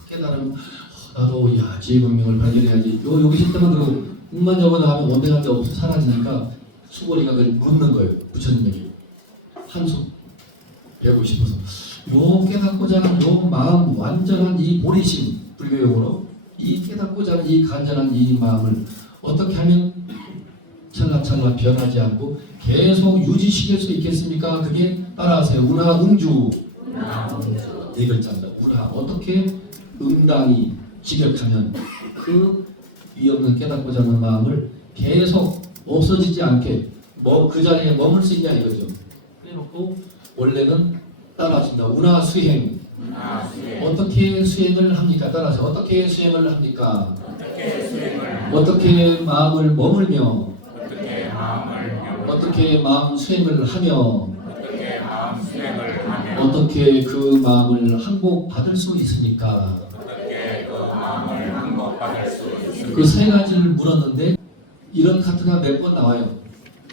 깨달음 나도 지혜분명을 발견해야지 여기 있을 때만 그 문만 열고 나가면 원대한 게 없어 사라지니까 수고리가 그걸 묻는 거예요. 부처님에게 한숨 배우고 싶어서 요 깨닫고자 하는 요 마음 완전한 이 보리심 불교용어로 이 깨닫고자 하는 이 간절한 이 마음을 어떻게 하면 찰나찰나 변하지 않고 계속 유지시킬 수 있겠습니까? 그게 따라하세요. 운하응주 네 글자입니다. 운하 어떻게 응당이 직역하면 그 위없는 깨닫고자 하는 마음을 계속 없어지지 않게 그 자리에 머물 수 있냐 이거죠. 그래놓고 원래는 따라하신다. 운하수행 어떻게 수행을 합니까? 따라서 어떻게 수행을 합니까? 어떻게 마음을 머물며 어떻게 마음 수행을 하며 어떻게 그 마음을 항복받을 수 있습니까? 그 세 가지를 물었는데 이런 카트가 몇 번 나와요.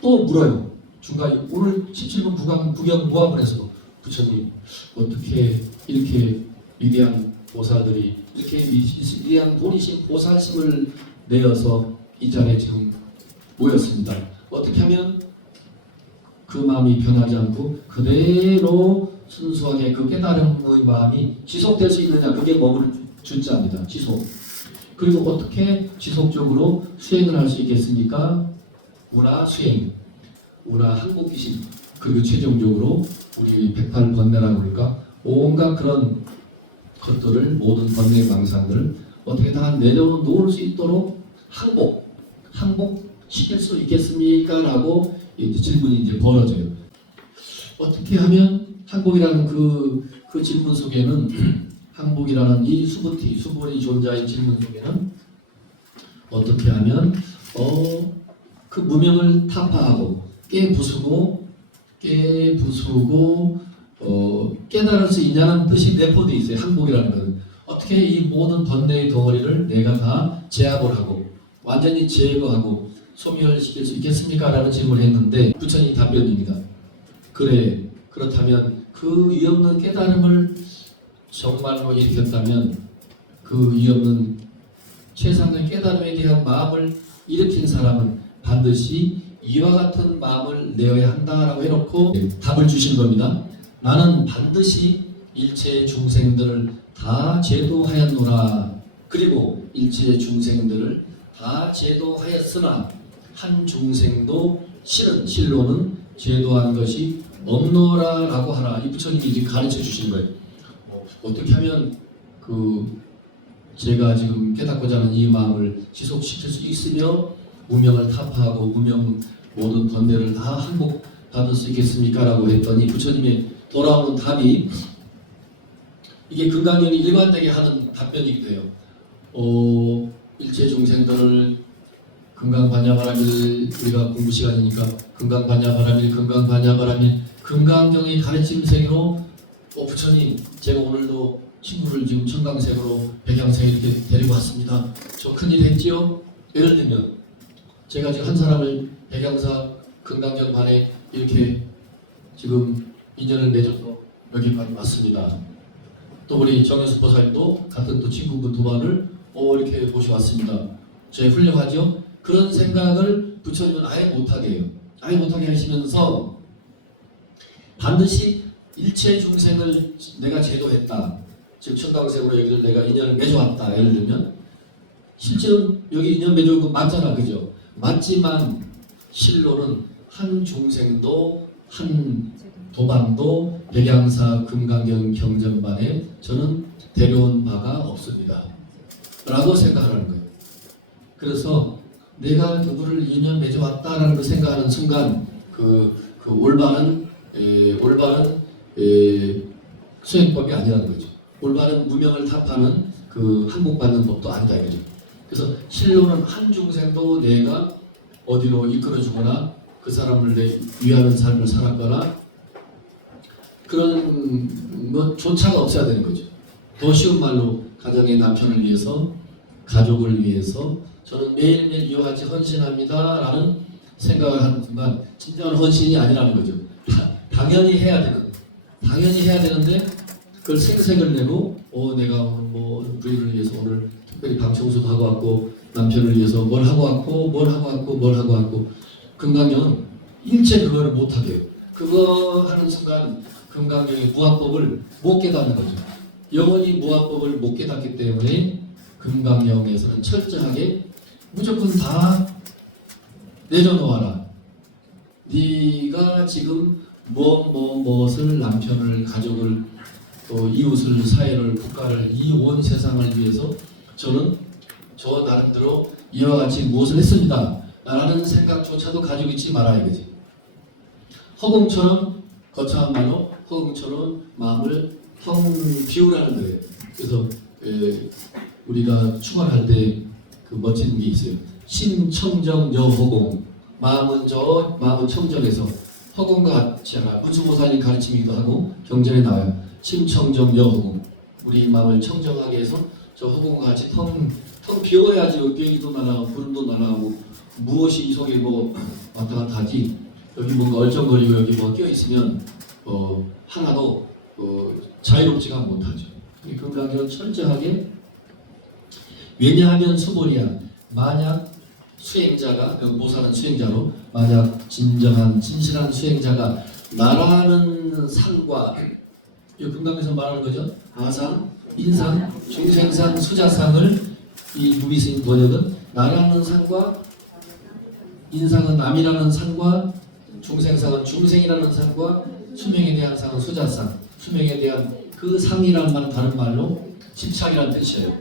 또 물어요. 중간에 오늘 17분 구경 무화문에서 부처님 어떻게 이렇게 위대한 보살들이 이렇게 위대한 보리심 보살심을 내어서 이 자리에 지금 모였습니다. 어떻게 하면 그 마음이 변하지 않고 그대로 순수하게 그 깨달음의 마음이 지속될 수 있느냐 그게 머물 줄자입니다. 지속. 그리고 어떻게 지속적으로 수행을 할 수 있겠습니까? 운하 수행, 운하 항복기심 그리고 최종적으로 우리 108번뇌라고 그럴까 온갖 그런 것들을 모든 번뇌 망상을 어떻게 다 내려놓을 수 있도록 항복시킬 수 있겠습니까? 라고 이제 질문이 이제 벌어져요. 어떻게 하면 항복이라는 그 질문 속에는 항복이라는 이 수보리 존자의 질문 속에는 어떻게 하면 그 무명을 타파하고 깨부수고 깨달을 수 있냐는 뜻이 내포되어 있어요. 항복이라는 것은 어떻게 이 모든 번뇌의 덩어리를 내가 다 제압을 하고 완전히 제거하고 소멸시킬 수 있겠습니까? 라는 질문을 했는데 부처님 답변입니다. 그래 그렇다면 그 위없는 깨달음을 정말로 일으켰다면 그 위없는 최상의 깨달음에 대한 마음을 일으킨 사람은 반드시 이와 같은 마음을 내어야 한다라고 해놓고 답을 주신 겁니다. 나는 반드시 일체 중생들을 다 제도하였노라. 그리고 일체 중생들을 다 제도하였으나 한 중생도 실로는 제도한 것이 없노라라고 하라. 이 부처님이 지금 가르쳐 주신 거예요. 어떻게 하면 제가 지금 깨닫고자 하는 이 마음을 지속시킬 수 있으며 무명을 타파하고 무명 모든 번뇌를 다 항복받을 수 있겠습니까? 라고 했더니 부처님의 돌아오는 답이 이게 금강경이 일관되게 하는 답변이기도 해요. 일체 중생들을 금강반야바라밀, 우리가 공부 시간이니까 금강반야바라밀 금강경의 가르침생으로 부처님 제가 오늘도 친구를 지금 청강생으로 백양생에 이렇게 데리고 왔습니다. 저 큰일 했지요? 예를 들면 제가 지금 한 사람을 백양사 금강경 반에 이렇게 지금 인연을 맺어서 여기까지 왔습니다. 또 우리 정현수 보살님도 같은 또 친구분 두 분을 이렇게 모셔왔습니다. 저희 훌륭하죠? 그런 생각을 부처님은 아예 못하게 해요. 아예 못하게 하시면서 반드시 일체 중생을 내가 제도했다. 지금 청강생으로 여기를 내가 인연을 맺어왔다. 예를 들면 실제로 여기 인연 맺어온 거 맞잖아, 그죠? 맞지만 실로는 한 중생도 한 도반도 백양사 금강경 경전반에 저는 데려온 바가 없습니다. 라고 생각하는 거예요. 그래서 내가 누구를 인연 맺어왔다라는 걸 생각하는 순간 올바른 수행법이 아니라는 거죠. 올바른 무명을 타파하는 항복받는 법도 아니다 이거죠. 그래서 실로는 한 중생도 내가 어디로 이끌어주거나 그 사람을 위하는 삶을 살았거나 그런 것조차가 없어야 되는 거죠. 더 쉬운 말로 가정의 남편을 위해서 가족을 위해서 저는 매일매일 이와 같이 헌신합니다 라는 생각을 하는 순간 진정한 헌신이 아니라는 거죠. 당연히 해야 되는데 그걸 생색을 내고 내가 오늘 부인을 위해서 오늘 특별히 방 청소도 하고 왔고 남편을 위해서 뭘 하고 왔고 금강경은 일체 그거를 못하게 해요. 그거 하는 순간 금강경의 무아법을 못 깨닫는 거죠. 영원히 무아법을 못 깨닫기 때문에 금강경에서는 철저하게 무조건 다 내려놓아라. 네가 지금 무엇을 남편을 가족을 또 이웃을 사회를 국가를 이 온 세상을 위해서 저는 저 나름대로 이와 같이 무엇을 했습니다 라는 생각조차도 가지고 있지 말아야 되지. 허공처럼 거창한 말로 허공처럼 마음을 텅 비우라는 거예요. 그래서 우리가 충원할 때 멋진 게 있어요. 심청정 여허공. 마음은 청정해서 허공과 같이 하라. 문수보살님 가르침이기도 하고 경전에 나와요. 심청정 여허공. 우리 마음을 청정하게 해서 저 허공과 같이 텅 비워야지. 비행기도 날아가고 구름도 날아가고 무엇이 이 속에 왔다 갔다 하지. 여기 뭔가 얼쩡거리고 여기 껴있으면 하나도 자유롭지가 못하죠. 금강경은 철저하게 왜냐하면 수보리야. 만약 수행자가 모사는 수행자로 만약 진실한 수행자가 나라는 상과 이 금강에서 말하는 거죠. 아상, 인상, 중생상, 수자상을 이 무비스인 번역은 나라는 상과 인상은 남이라는 상과 중생상은 중생이라는 상과 수명에 대한 상은 수자상. 수명에 대한 그 상이라는 말은 다른 말로 집착이라는 뜻이에요.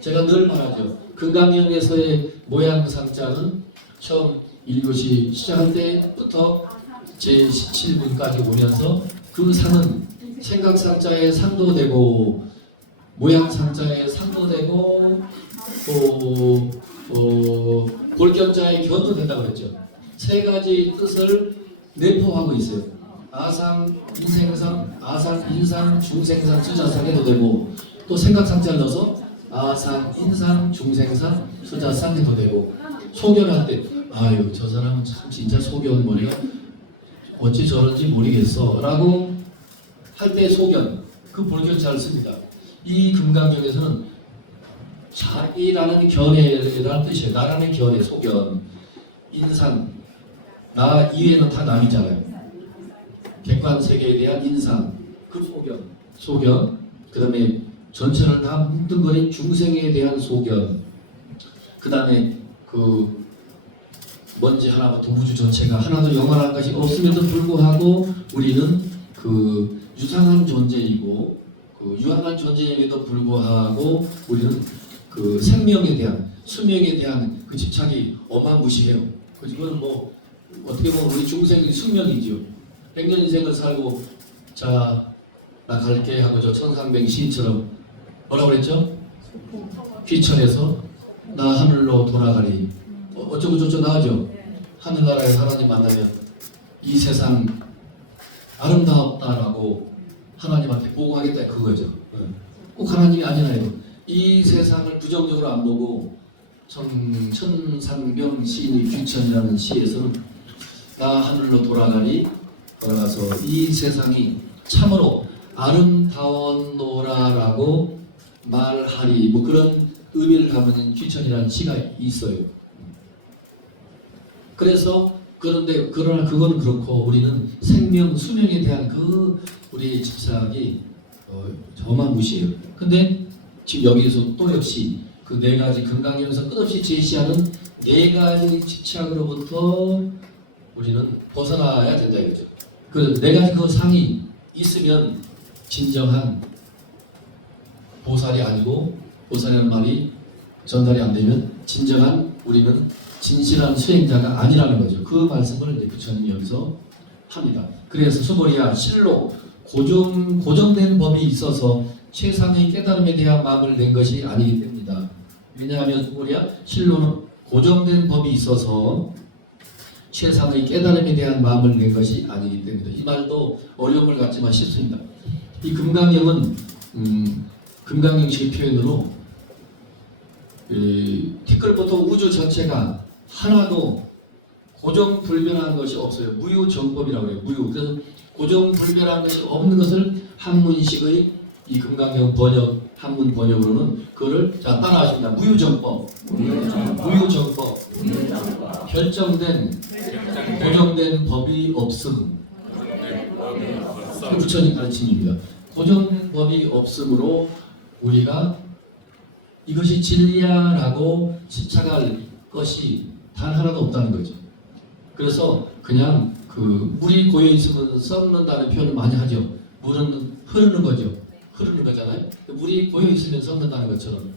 제가 늘 말하죠. 금강경에서의 모양상자는 처음 1교시 시작할 때부터 제17분까지 오면서 그 상은 생각상자의 상도 되고 모양상자의 상도 되고 또 볼견자의 견도 된다고 그랬죠. 세 가지 뜻을 내포하고 있어요. 아상, 인생상, 아상, 인상, 중생상, 수자상 해도 되고 또 생각상자를 넣어서 아상, 인상, 중생상, 수자상 해도 되고 소견할 때 아유 저 사람은 참 진짜 소견 머리가 어찌 저런지 모르겠어 라고 할 때 소견, 그 본격 잘 씁니다. 이 금강경에서는 자기라는 견해라는 뜻이에요. 나라는 견해, 소견, 인상, 나 이외에는 다 남이잖아요. 객관 세계에 대한 인상, 그 소견, 그 다음에 전체를 다 뭉뚱거린 중생에 대한 소견, 그 다음에 그 먼지 하나부터 우주 전체가 하나도 영원한 것이 없음에도 불구하고 우리는 그 유상한 존재이고, 그 유한한 존재임에도 불구하고 우리는 그 생명에 대한, 수명에 대한 그 집착이 어마무시해요. 그건 뭐 어떻게 보면 우리 중생의 숙명이지요. 100년 인생을 살고 자 나 갈게 하고 저 천상병 시인처럼 뭐라고 그랬죠? 귀천에서 나 하늘로 돌아가리. 어쩌고 저쩌고 나오죠. 하늘나라에서 하나님 만나면 이 세상 아름답다라고 하나님한테 보고하겠다 그거죠. 꼭 하나님이 아니라요. 이 세상을 부정적으로 안 보고 천상병 시인의 귀천이라는 시에서는 나 하늘로 돌아가서 이 세상이 참으로 아름다웠노라라고 말하리, 뭐 그런 의미를 담은 귀천이라는 시가 있어요. 그래서 그러나 그건 그렇고 우리는 생명 수명에 대한 그 우리의 집착이 어마무시해요. 근데 지금 여기에서 또 역시 그 네 가지 금강경에서 끝없이 제시하는 네 가지 집착으로부터 우리는 벗어나야 된다 이거죠. 그 네 가지 그 상이 있으면 진정한 보살이 아니고, 보살이라는 말이 전달이 안 되면 진정한 우리는 진실한 수행자가 아니라는 거죠. 그 말씀을 이제 부처님이 여기서 합니다. 그래서 수보리야, 실로 고정된 법이 있어서 최상의 깨달음에 대한 마음을 낸 것이 아니기 때문이다. 왜냐하면 수보리야, 실로는 고정된 법이 있어서 최상의 깨달음에 대한 마음을 낸 것이 아니기 때문이다. 이 말도 어려움을 갖지만 쉽습니다. 이 금강경은 금강경식의 표현으로 티끌부터 우주 전체가 하나도 고정불변한 것이 없어요. 무유정법이라고 해요. 무유. 그래서 고정불변한 것이 없는 것을 한문식의 이 금강경 번역, 한문 번역으로는 그거를 자 따라하십니다. 무유정법. 결정된 고정된 법이 없음. 부처님 가르침입니다. 고정된 법이 없으므로 우리가 이것이 진리야라고 집착할 것이 단 하나도 없다는 거죠. 그래서 그냥 그 물이 고여 있으면 썩는다는 표현을 많이 하죠. 물은 흐르는 거죠. 흐르는 거잖아요. 물이 고여 있으면 썩는다는 것처럼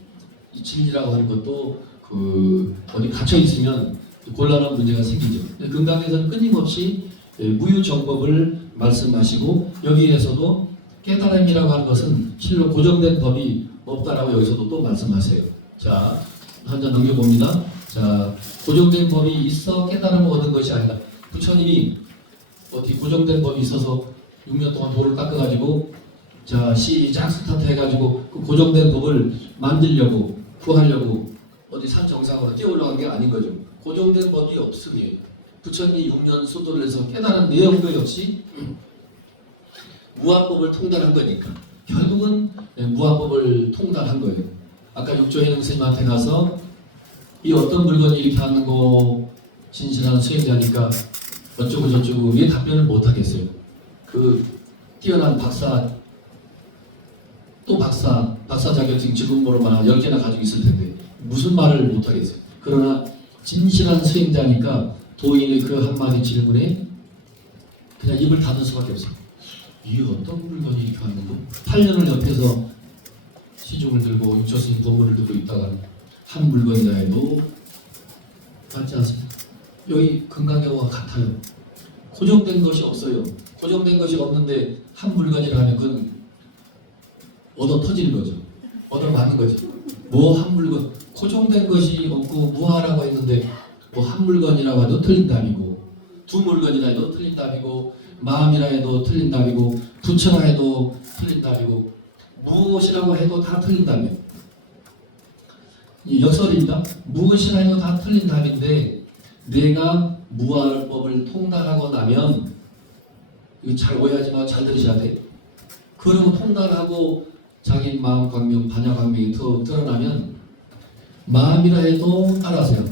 이 진리라고 하는 것도 그 어디 갇혀 있으면 곤란한 문제가 생기죠. 금강에서는 끊임없이 무유정법을 말씀하시고 여기에서도 깨달음이라고 하는 것은 실로 고정된 법이 없다라고 여기서도 또 말씀하세요. 자, 한 장 넘겨봅니다. 자, 고정된 법이 있어 깨달음을 얻은 것이 아니다. 부처님이 어디 고정된 법이 있어서 6년 동안 돌을 닦아가지고 자 시작 스타트 해가지고 그 고정된 법을 만들려고 구하려고 어디 산 정상으로 뛰어 올라간 게 아닌 거죠. 고정된 법이 없으니 부처님이 6년 수도를 해서 깨달은 내용도 역시 무한법을 통달한 거니까 결국은 무한법을 통달한 거예요. 아까 육조해능 스님한테 가서 이 어떤 물건이 이렇게 하는 거 진실한 수행자니까 어쩌고 저쩌고 왜 답변을 못 하겠어요. 그 뛰어난 박사 자격증 직업으로만 10개나 가지고 있을 텐데 무슨 말을 못 하겠어요. 그러나 진실한 수행자니까 도인의 그 한마디 질문에 그냥 입을 닫을 수밖에 없어요. 이게 어떤 물건이 이렇게 하는 거? 8년을 옆에서 시중을 들고 육조스님 법문을 듣고 있다가 한 물건이라 해도 맞지 않습니까? 여기 금강경과 같아요. 고정된 것이 없어요. 고정된 것이 없는데 한 물건이라 하면 그건 얻어 터지는 거죠. 얻어 맞는 거죠. 뭐 한 물건, 고정된 것이 없고 무하라고 했는데 뭐 한 물건이라고 해도 틀린 답이고 두 물건이라 해도 틀린 답이고 마음이라 해도 틀린 답이고 부처라 해도 틀린 답이고 무엇이라고 해도 다 틀린 답이에요. 이 역설입니다. 무엇이라 해도 다 틀린 답인데 내가 무할법을 통달하고 나면 이거 잘 오해하지 마. 잘 들으셔야 돼. 그러고 통달하고 자기 마음 광명, 반야 광명이 드러나면 마음이라 해도 따라하세요.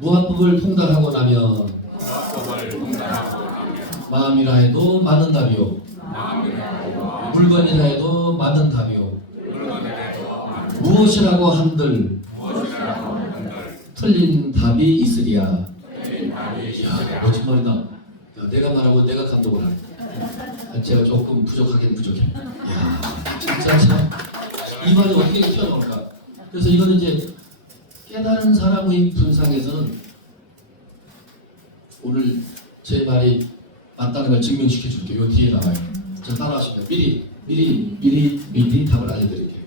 무한법을 통달하고 나면 무합법을 통달하고 나면 마음이라 해도 맞는 답이요. 마음이라고 물건이라 해도 맞는 답이요. 물건이라도 맞는 무엇이라고 한들 무엇이라고 한들 틀린 답이 있으리야. 틀린 답이 야, 있으랴. 멋진 말이다. 야, 내가 말하고 내가 감독을 하네. 제가 조금 부족하긴 부족해. 야, 진짜 참. 이 말이 어떻게 튀어나올까? 그래서 이거는 이제 깨달은 사람의 분상에서는 오늘 제 말이 맞다는 걸 증명시켜 줄게요. 요 뒤에 나와요. 자, 따라하시면 미리 답을 알려드릴게요.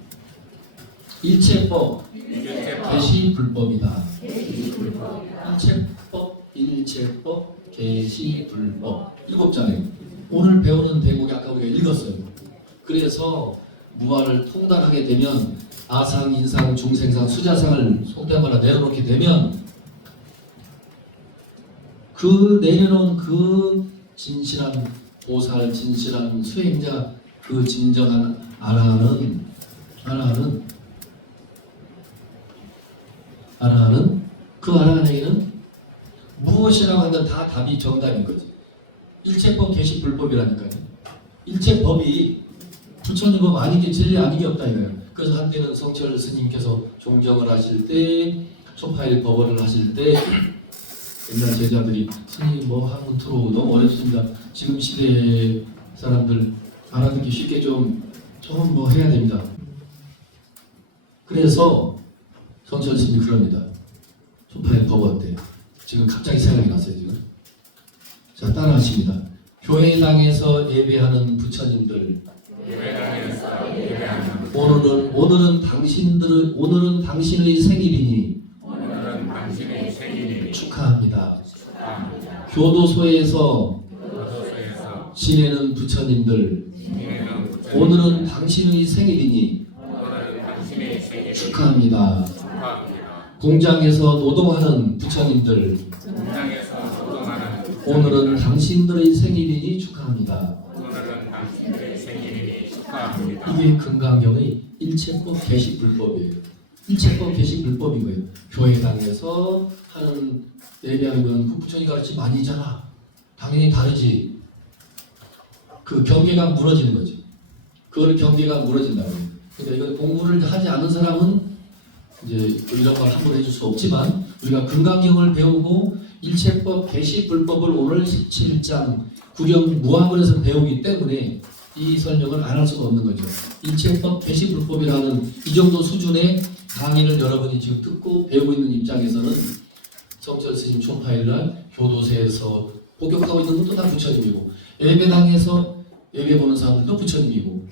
일체법, 개시 불법이다. 일체법, 개시 불법. 7장이에요. 오늘 배우는 대목이 아까 우리가 읽었어요. 그래서 무아를 통달하게 되면 아상, 인상, 중생상, 수자상을 속된 말로 내려놓게 되면 그 내려놓은 그 진실한 보살, 진실한 수행자, 그 진정한 아라한은 그 아라한에게는 무엇이라고 하면 다 답이 정답인 거지. 일체법, 개시 불법이라니까요. 일체법이 부처님법 아닌 게 진리 아닌 게 없다 이거예요. 그래서 한때는 성철 스님께서 종정을 하실 때, 초파일 법원을 하실 때 옛날 제자들이 스님 뭐 한문투로 너무 어렵습니다. 지금 시대 사람들 알아듣기 쉽게 좀 뭐 해야 됩니다. 그래서 성철 스님이 그럽니다. 초파일 법원 때 지금 갑자기 생각이 났어요 지금. 자, 따라하십니다. 교회당에서 예배하는 부처님들, 예배당에서 예배하는 오늘은 당신의 생일이니 오늘은 당신의 생일이니 축하합니다. 축하합니다. 교도소에서 교도소에서 지내는 부처님들, 지내는 부처님 오늘은 당신의 생일이니 오늘은 당신의 생일이니 축하합니다. 축하합니다. 공장에서 노동하는 부처님들, 공장에서 노동하는 오늘은 당신들의 생일이니 축하합니다. 오늘은 당신의 생일이니 축하합니다. 이게 금강경의 일체법 개시 불법이에요. 일체법 개시 불법인 거예요. 교회당에서 하는 예배하는 그 부처님 가르침 아니잖아. 당연히 다르지. 그 경계가 무너지는 거지. 그걸 경계가 무너진다고. 그러니까 이걸 공부를 하지 않은 사람은 이제 이런 걸 함부로 해줄 수 없지만 우리가 금강경을 배우고 일체법 개시 불법을 오늘 17장 구경 무화문에서 배우기 때문에 이 설명을 안 할 수가 없는 거죠. 일체법 개시 불법이라는 이 정도 수준의 강의를 여러분이 지금 듣고 배우고 있는 입장에서는 성철 스님 총파일날 교도소에서 복역하고 있는 것도 다 부처님이고 예배당에서 예배 보는 사람들도 부처님이고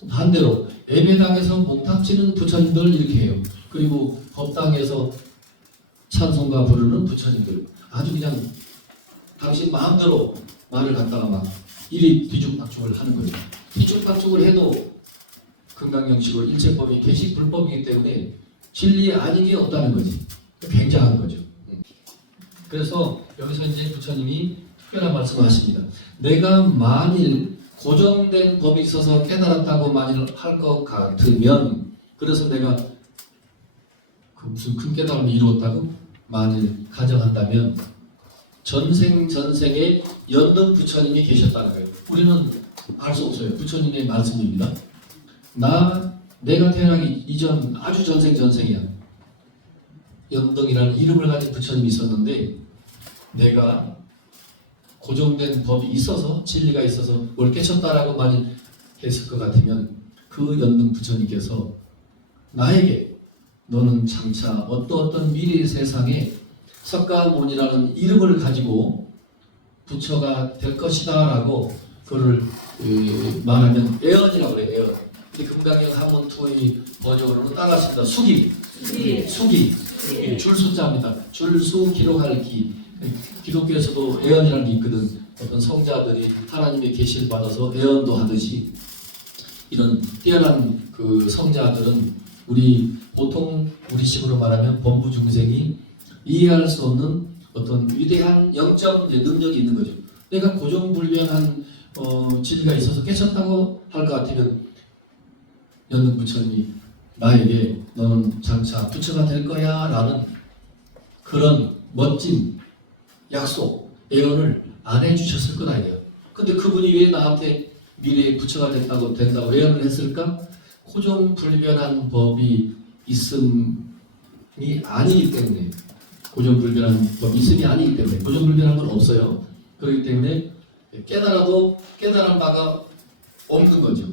또 반대로 예배당에서 목탁치는 부처님들을 이렇게 해요. 그리고 법당에서 찬송가 부르는 부처님들 아주 그냥 당신 마음대로 말을 갖다가 막 이리 뒤죽박죽을 하는 거죠. 뒤죽박죽을 해도 금강경식으로 일체법이 개시 불법이기 때문에 진리 아닌 게 없다는 거지. 굉장한 거죠. 그래서 여기서 이제 부처님이 특별한 말씀을 하십니다. 내가 만일 고정된 법이 있어서 깨달았다고 만일 할 것 같으면 그래서 내가 그 무슨 큰 깨달음을 이루었다고 만일 가정한다면 전생에 연등 부처님이 계셨다는 거예요. 우리는 알 수 없어요. 부처님의 말씀입니다. 내가 태어나기 이전 아주 전생이야. 연등이라는 이름을 가진 부처님이 있었는데 내가 고정된 법이 있어서 진리가 있어서 뭘 깨쳤다라고 만일 했을 것 같으면 그 연등 부처님께서 나에게 너는 장차 어떤 미래의 세상에 석가모니라는 이름을 가지고 부처가 될 것이다 라고 그를 말하면 애언이라고 그래요. 애언. 이 금강경 한문투의 번역으로는 따라하십니다. 수기. 줄수자입니다. 줄수 기록할 기. 기독교에서도 애언이라는 게 있거든. 어떤 성자들이 하나님의 계시를 받아서 애언도 하듯이 이런 뛰어난 그 성자들은 보통 우리 식으로 말하면 범부 중생이 이해할 수 없는 어떤 위대한 영적 능력이 있는 거죠. 내가 고정불변한 진리가 있어서 깨쳤다고 할 것 같으면 연등 부처님이 나에게 너는 장차 부처가 될 거야 라는 그런 멋진 약속, 예언을 안 해주셨을 거다 이래요. 근데 그분이 왜 나한테 미래에 부처가 된다고 예언을 했을까? 고정불변한 법이 있음이 아니기 때문에, 고정불변한 법이 있음이 아니기 때문에, 고정불변한 건 없어요. 그렇기 때문에 깨달아도 깨달은 바가 없는 거죠.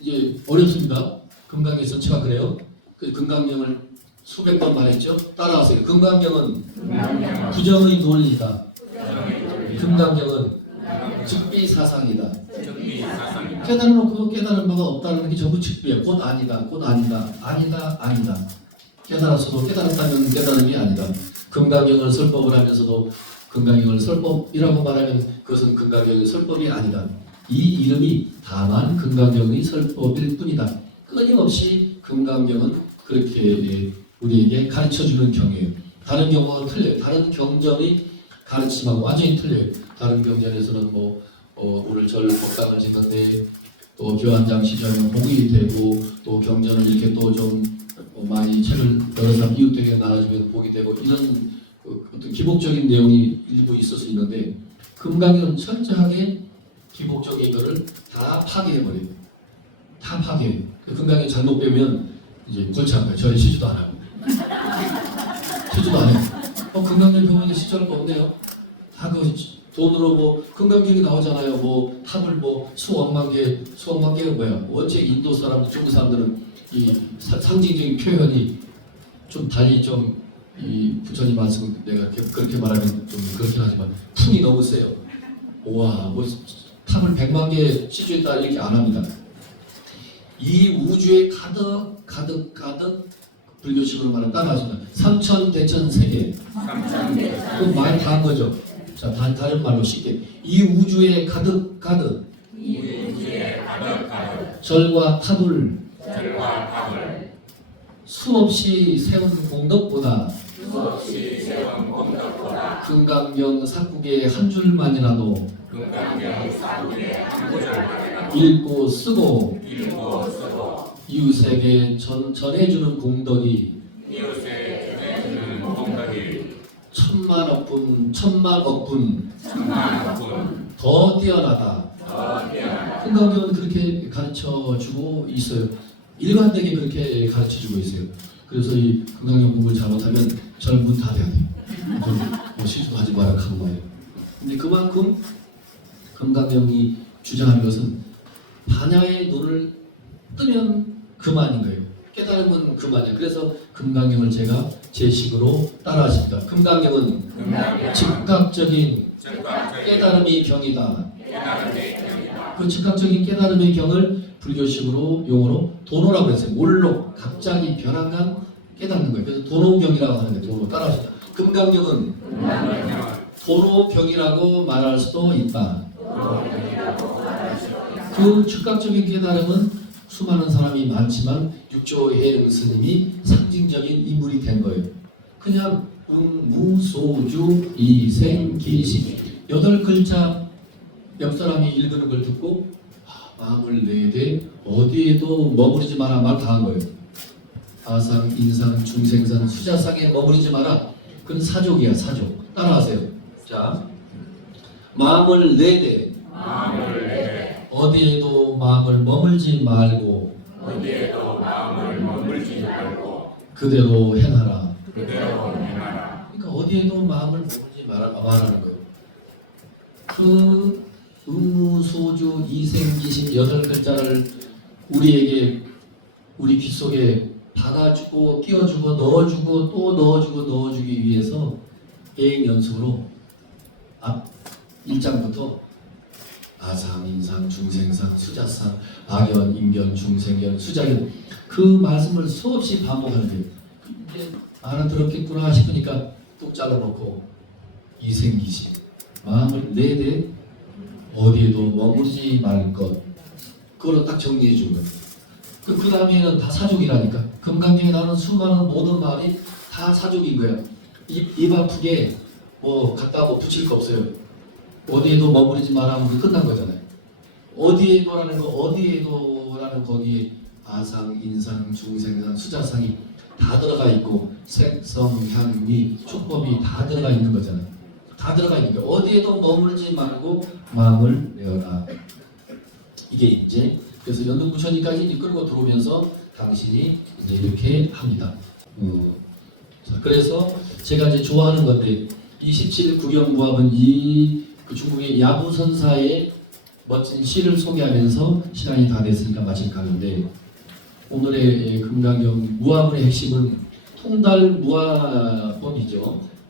이제 어렵습니다. 금강의 전체가 그래요. 그 금강경을 수백 번 말했죠. 따라하세요. 금강경은 부정의 논리다. 금강경은 즉비사상이다. 깨달아놓고 깨달은 바가 없다는 게 전부 즉비야. 곧 아니다, 곧 아니다, 아니다, 아니다. 깨달았어도 깨달았다면 깨달음이 아니다. 금강경을 설법을 하면서도 금강경을 설법이라고 말하면 그것은 금강경의 설법이 아니다. 이 이름이 다만 금강경의 설법일 뿐이다. 끊임없이 금강경은 그렇게 우리에게 가르쳐주는 경이에요. 다른 경우는 틀려요. 다른 경전이 가르침하고 완전히 틀려요. 다른 경전에서는 오늘 절 법당을 짓는데 또 교환장 시절에 복이 되고 또 경전을 이렇게 또 좀 많이 책을 여러 사람 이웃에게 나눠주면 복이 되고 이런 어떤 기복적인 내용이 일부 있을 수 있는데 금강경은 철저하게 기복적인 것을 다 파괴해버려요. 다 파괴해요. 금강경 잘못 배우면 이제 골치 아파요. 저희 시주도 안 하고 시주도 안 해요. 금강경 배우는데 시주할 거 없네요. 다 그 돈으로 금강경이 나오잖아요. 탑을 수억만 개가 뭐야? 어째 인도 사람들, 중국 사람들은 이 상징적인 표현이 좀 달리 이 부처님 말씀 내가 그렇게 말하면 좀 그렇긴 하지만 풍이 너무 세요. 우와, 탑을 100만 개 시주했다 이렇게 안 합니다. 이 우주에 가득 불교식으로 말하면 따라하시면 삼천대천세계 그건 많이 다 한 거죠. 자, 다른 말로 쉽게 이 우주에 가득 절과 탑을 수없이 세운 공덕보다 금강경 사국의 한 줄만이라도 읽고 쓰고 이웃에게 전해주는 공덕이 천만억분 더 뛰어나다. 금강경은 그렇게 가르쳐주고 있어요. 일관되게 그렇게 가르쳐주고 있어요. 그래서 이 금강경 공부를 잘못하면 절문 다 돼야 돼요. 시주도 하지 마라 하는 거예요. 근데 그만큼 금강경이 주장하는 것은 반야의 눈을 뜨면 그만인 거예요. 깨달으면 그만이에요. 그래서 금강경을 제가 제 식으로 따라하십니다. 금강경은 즉각적인 깨달음이 경이다. 그 즉각적인 깨달음의 경을 불교식으로 용어로 도노라고 했어요. 몰록, 갑자기 변화감 깨닫는 거예요. 그래서 도노경이라고 하는데 도노 따라하십니다. 금강경은 도노경이라고 말할 수도 있다. 그 즉각적인 깨달음은 수많은 사람이 많지만 육조해능 스님이 상징적인 인물이 된 거예요. 그냥 무소주 이생기시 8글자 옆 사람이 읽는 걸 듣고 마음을 내되 어디에도 머무르지 마라 말 다 한 거예요. 아상, 인상, 중생상, 수자상에 머무르지 마라. 그건 사족이야, 사족. 따라하세요. 자, 마음을 내되 어디에도 마음을 머물지 말고 그대로 해놔라. 그러니까 어디에도 마음을 머물지 말라는 거예요. 그 음무소주 이생기심 8글자를 우리에게 우리 귀 속에 박아주고 끼워주고 넣어주고 또 넣어주기 위해서 개인 연습으로 앞 1장부터 아상, 인상, 중생상, 수자상, 악연, 인견, 중생견, 수자견 그 말씀을 수없이 반복하는 거예요. 이제 알아들었겠구나 싶으니까 뚝 잘라놓고 이생기심 마음을 내되 어디에도 머무르지 말 것 그걸로 딱 정리해 준 거예요. 그 다음에는 다 사족이라니까. 금강경에 나오는 수많은 모든 말이 다 사족인 거야. 입 아프게 갖다 붙일 거 없어요. 어디에도 머무르지 마라 하면 끝난 거잖아요. 어디에도라는 거 어디에도라는 거기에 아상, 인상, 중생상, 수자상이 다 들어가 있고 색성, 향미, 촉법이 다 들어가 있는 거잖아요. 다 들어가 있는 거 어디에도 머물지 말고 마음을 내어라. 이게 이제 그래서 연등부처님까지 이끌고 들어오면서 당신이 이제 이렇게 합니다. 자, 그래서 제가 이제 좋아하는 건데 27 구경무합은 그 중국의 야부선사의 멋진 시를 소개하면서 시간이 다 됐으니까 마칠 가는데 오늘의 금강경 무합의 핵심은 통달무화법이죠.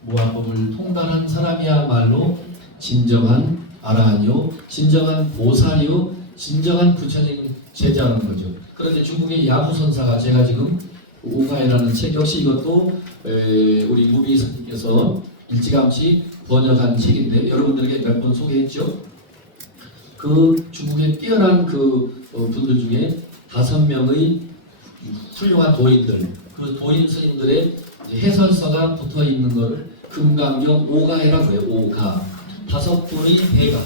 무화법을 통달한 사람이야말로 진정한 아라한이요, 진정한 보살이요, 진정한 부처님 제자라는 거죠. 그런데 중국의 야부선사가 제가 지금 오가이라는 책 역시 이것도 우리 무비 선생님께서 일찌감치 번역한 책인데 여러분들에게 몇 번 소개했죠. 그 중국의 뛰어난 그 분들 중에 5명의 훌륭한 도인들, 그 도인 스님들의 해설서가 붙어 있는 것을 금강경 오가해라고 해요. 오가 5분의 대가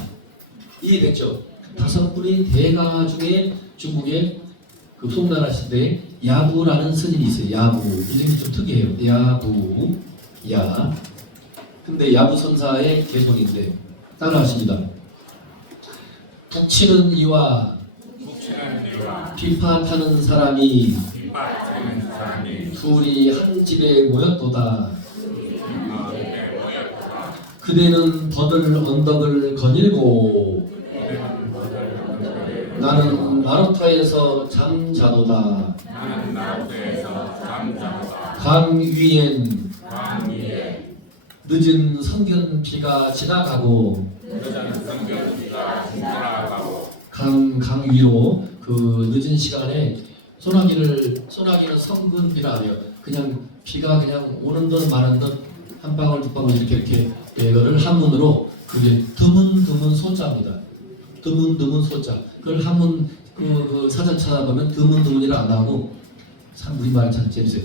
이해됐죠? 5분의 대가 중에 중국의 그 송나라 시대에 야부라는 스님이 있어요. 야부 이름이 좀 특이해요. 야부 야. 근데 야부선사의 개손인데 따라하십니다. 북치는 이와 비파타는 사람이 둘이 한 집에 모였도다. 그대는 버들 언덕을 거닐고 나는 나루터에서 잠자도다. 강 위엔 늦은 성견 비가 지나가고 강 위로 그 늦은 시간에 소나기는 성근비라 해요. 그냥 비가 그냥 오는 듯 마는 듯 한 방울 두 방울 이렇게 이거를 한문으로 그게 드문드문 소자입니다. 드문드문 소자. 그걸 한문 그 사전 찾아보면 드문드문이라 안 나오고 참 우리말 참 재밌어요.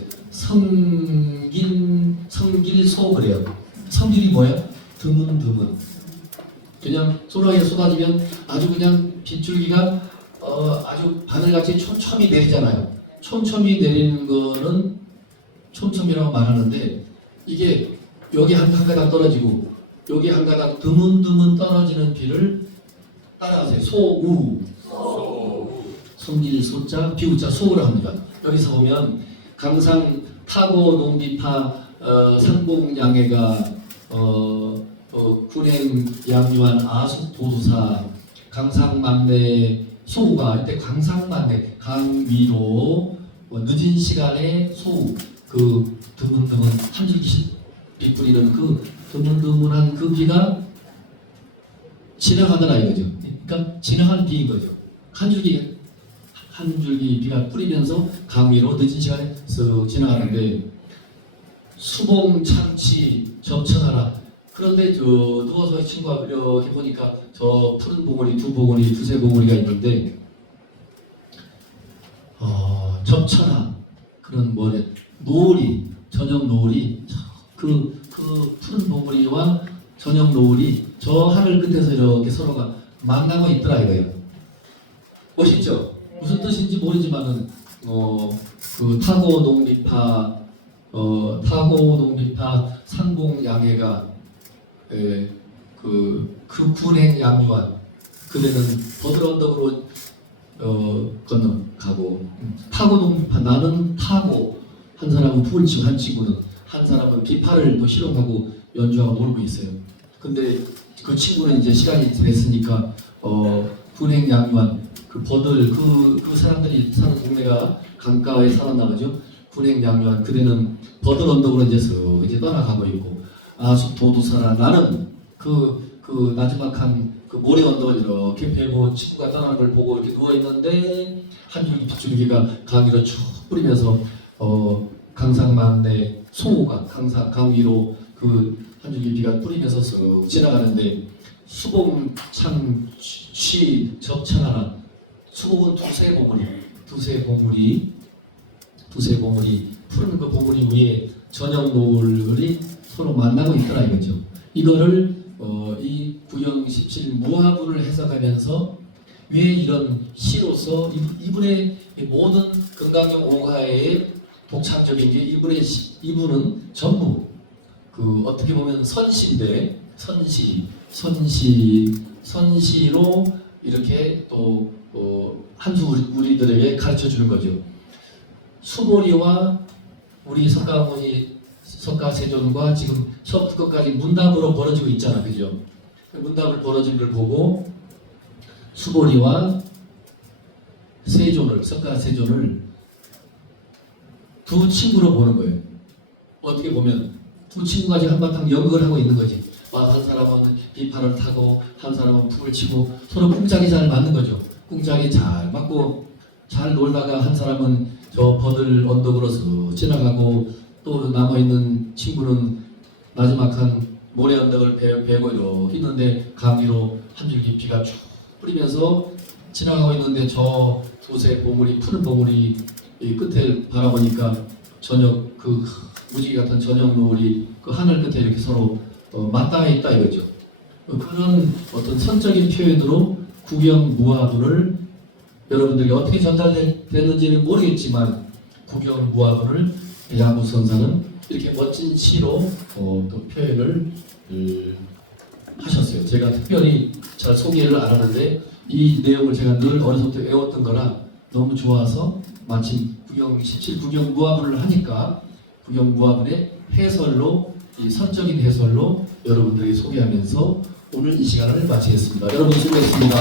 성길소 그래요. 성길이 뭐야? 드문드문. 그냥 소나기가 쏟아지면 아주 그냥 빗줄기가 아주 바늘같이 촘촘히 내리잖아요. 촘촘히 내리는 거는 촘촘이라고 말하는데 이게 여기 한 가닥 떨어지고 여기 한 가닥 드문드문 떨어지는 비를 따라하세요. 소우 성길 소자 비우자 소우라 합니다. 여기서 보면 강상 타고 농기파 상봉양해가 군행 양유한 아숙 도두사 강상만내 소우가 이때 강상만내 강 위로 늦은 시간에 소우 그 드문드문 한 줄기 비 뿌리는 그 드문드문한 그 비가 지나가더라 이거죠. 그러니까 지나가는 비인 거죠. 한 줄기 비가 뿌리면서 강 위로 늦은 시간에 쓱 지나가는데 수봉 참치 접천하라. 그런데 저 누워서 친구가 이렇게 보니까 저 푸른 봉우리 두세 봉우리가 있는데 접천하 그런 뭐래 노을이 저녁 노을이 그 푸른 봉우리와 저녁 노을이 저 하늘 끝에서 이렇게 서로가 만나고 있더라 이거예요. 멋있죠? 무슨 뜻인지 모르지만은 그 타고 농비파 상봉양해가 그 군행 양유한 그대는 버들 언덕으로 건너가고 타고 농비파 나는 타고 한 사람은 풀을 치고 한 친구는 한 사람은 비파를 또 실험하고 연주하고 놀고 있어요. 근데 그 친구는 이제 시간이 됐으니까 군행 양유한 그 버들 그 사람들이 사는 동네가 강가에 살았나 보죠. 군행 양유한 그대는 버들 언덕으로 이제 떠나가고 있고 아숙 도두사라 나는 그 나지막한 그 모래 언덕을 이렇게 베고 친구가 떠나는 걸 보고 이렇게 누워 있는데 한 줄기 빗줄기가 강 위로 쭉 뿌리면서 강상만내 소우가 강 위로 그 한 줄기 비가 뿌리면서 쓱 지나가는데 수봉 참취 접천하라. 수봉은 두세 봉우리 푸른 그 봉우리 위에 저녁 노을이 서로 만나고 있더라 이거죠. 이거를 이 구경 17 무화부를 해석하면서 왜 이런 시로서 이분의 모든 건강경 오가의 독창적인 게 이분은 전부 그 어떻게 보면 선시인데 선시로 이렇게 또 한 수 우리들에게 가르쳐 주는 거죠. 수보리와 우리 석가세존과 지금 처음부터 끝까지 문답으로 벌어지고 있잖아, 그죠? 문답을 벌어진 걸 보고 수보리와 석가세존을 두 친구로 보는 거예요. 어떻게 보면 두 친구가 지금 한바탕 연극을 하고 있는 거지. 한 사람은 비판을 타고 한 사람은 푹을 치고 서로 꿍짝이 잘 맞는 거죠. 꿍짝이 잘 맞고 잘 놀다가 한 사람은 저 버들 언덕으로 쓱 지나가고 또 남아있는 친구는 마지막 한 모래 언덕을 베고 이렇게 있는데 강위로 한 줄기 비가 쭉 뿌리면서 지나가고 있는데 저 두세 봉우리 푸른 봉우리 이 끝을 바라보니까 저녁 그 무지개 같은 저녁 노을이 그 하늘 끝에 이렇게 서로 맞닿아 있다 이거죠. 그런 어떤 선적인 표현으로 구경무화문을 여러분들에게 어떻게 전달됐는지는 모르겠지만 구경무화문을 야무선사는 이렇게 멋진 시로 또 표현을 하셨어요. 제가 특별히 잘 소개를 안 하는데 이 내용을 제가 늘 어려서부터 외웠던 거라 너무 좋아서 마침 17 구경무화문을 하니까 구경무화문의 해설로 이 선적인 해설로 여러분들에게 소개하면서 오늘 이 시간을 마치겠습니다. 여러분 수고했습니다.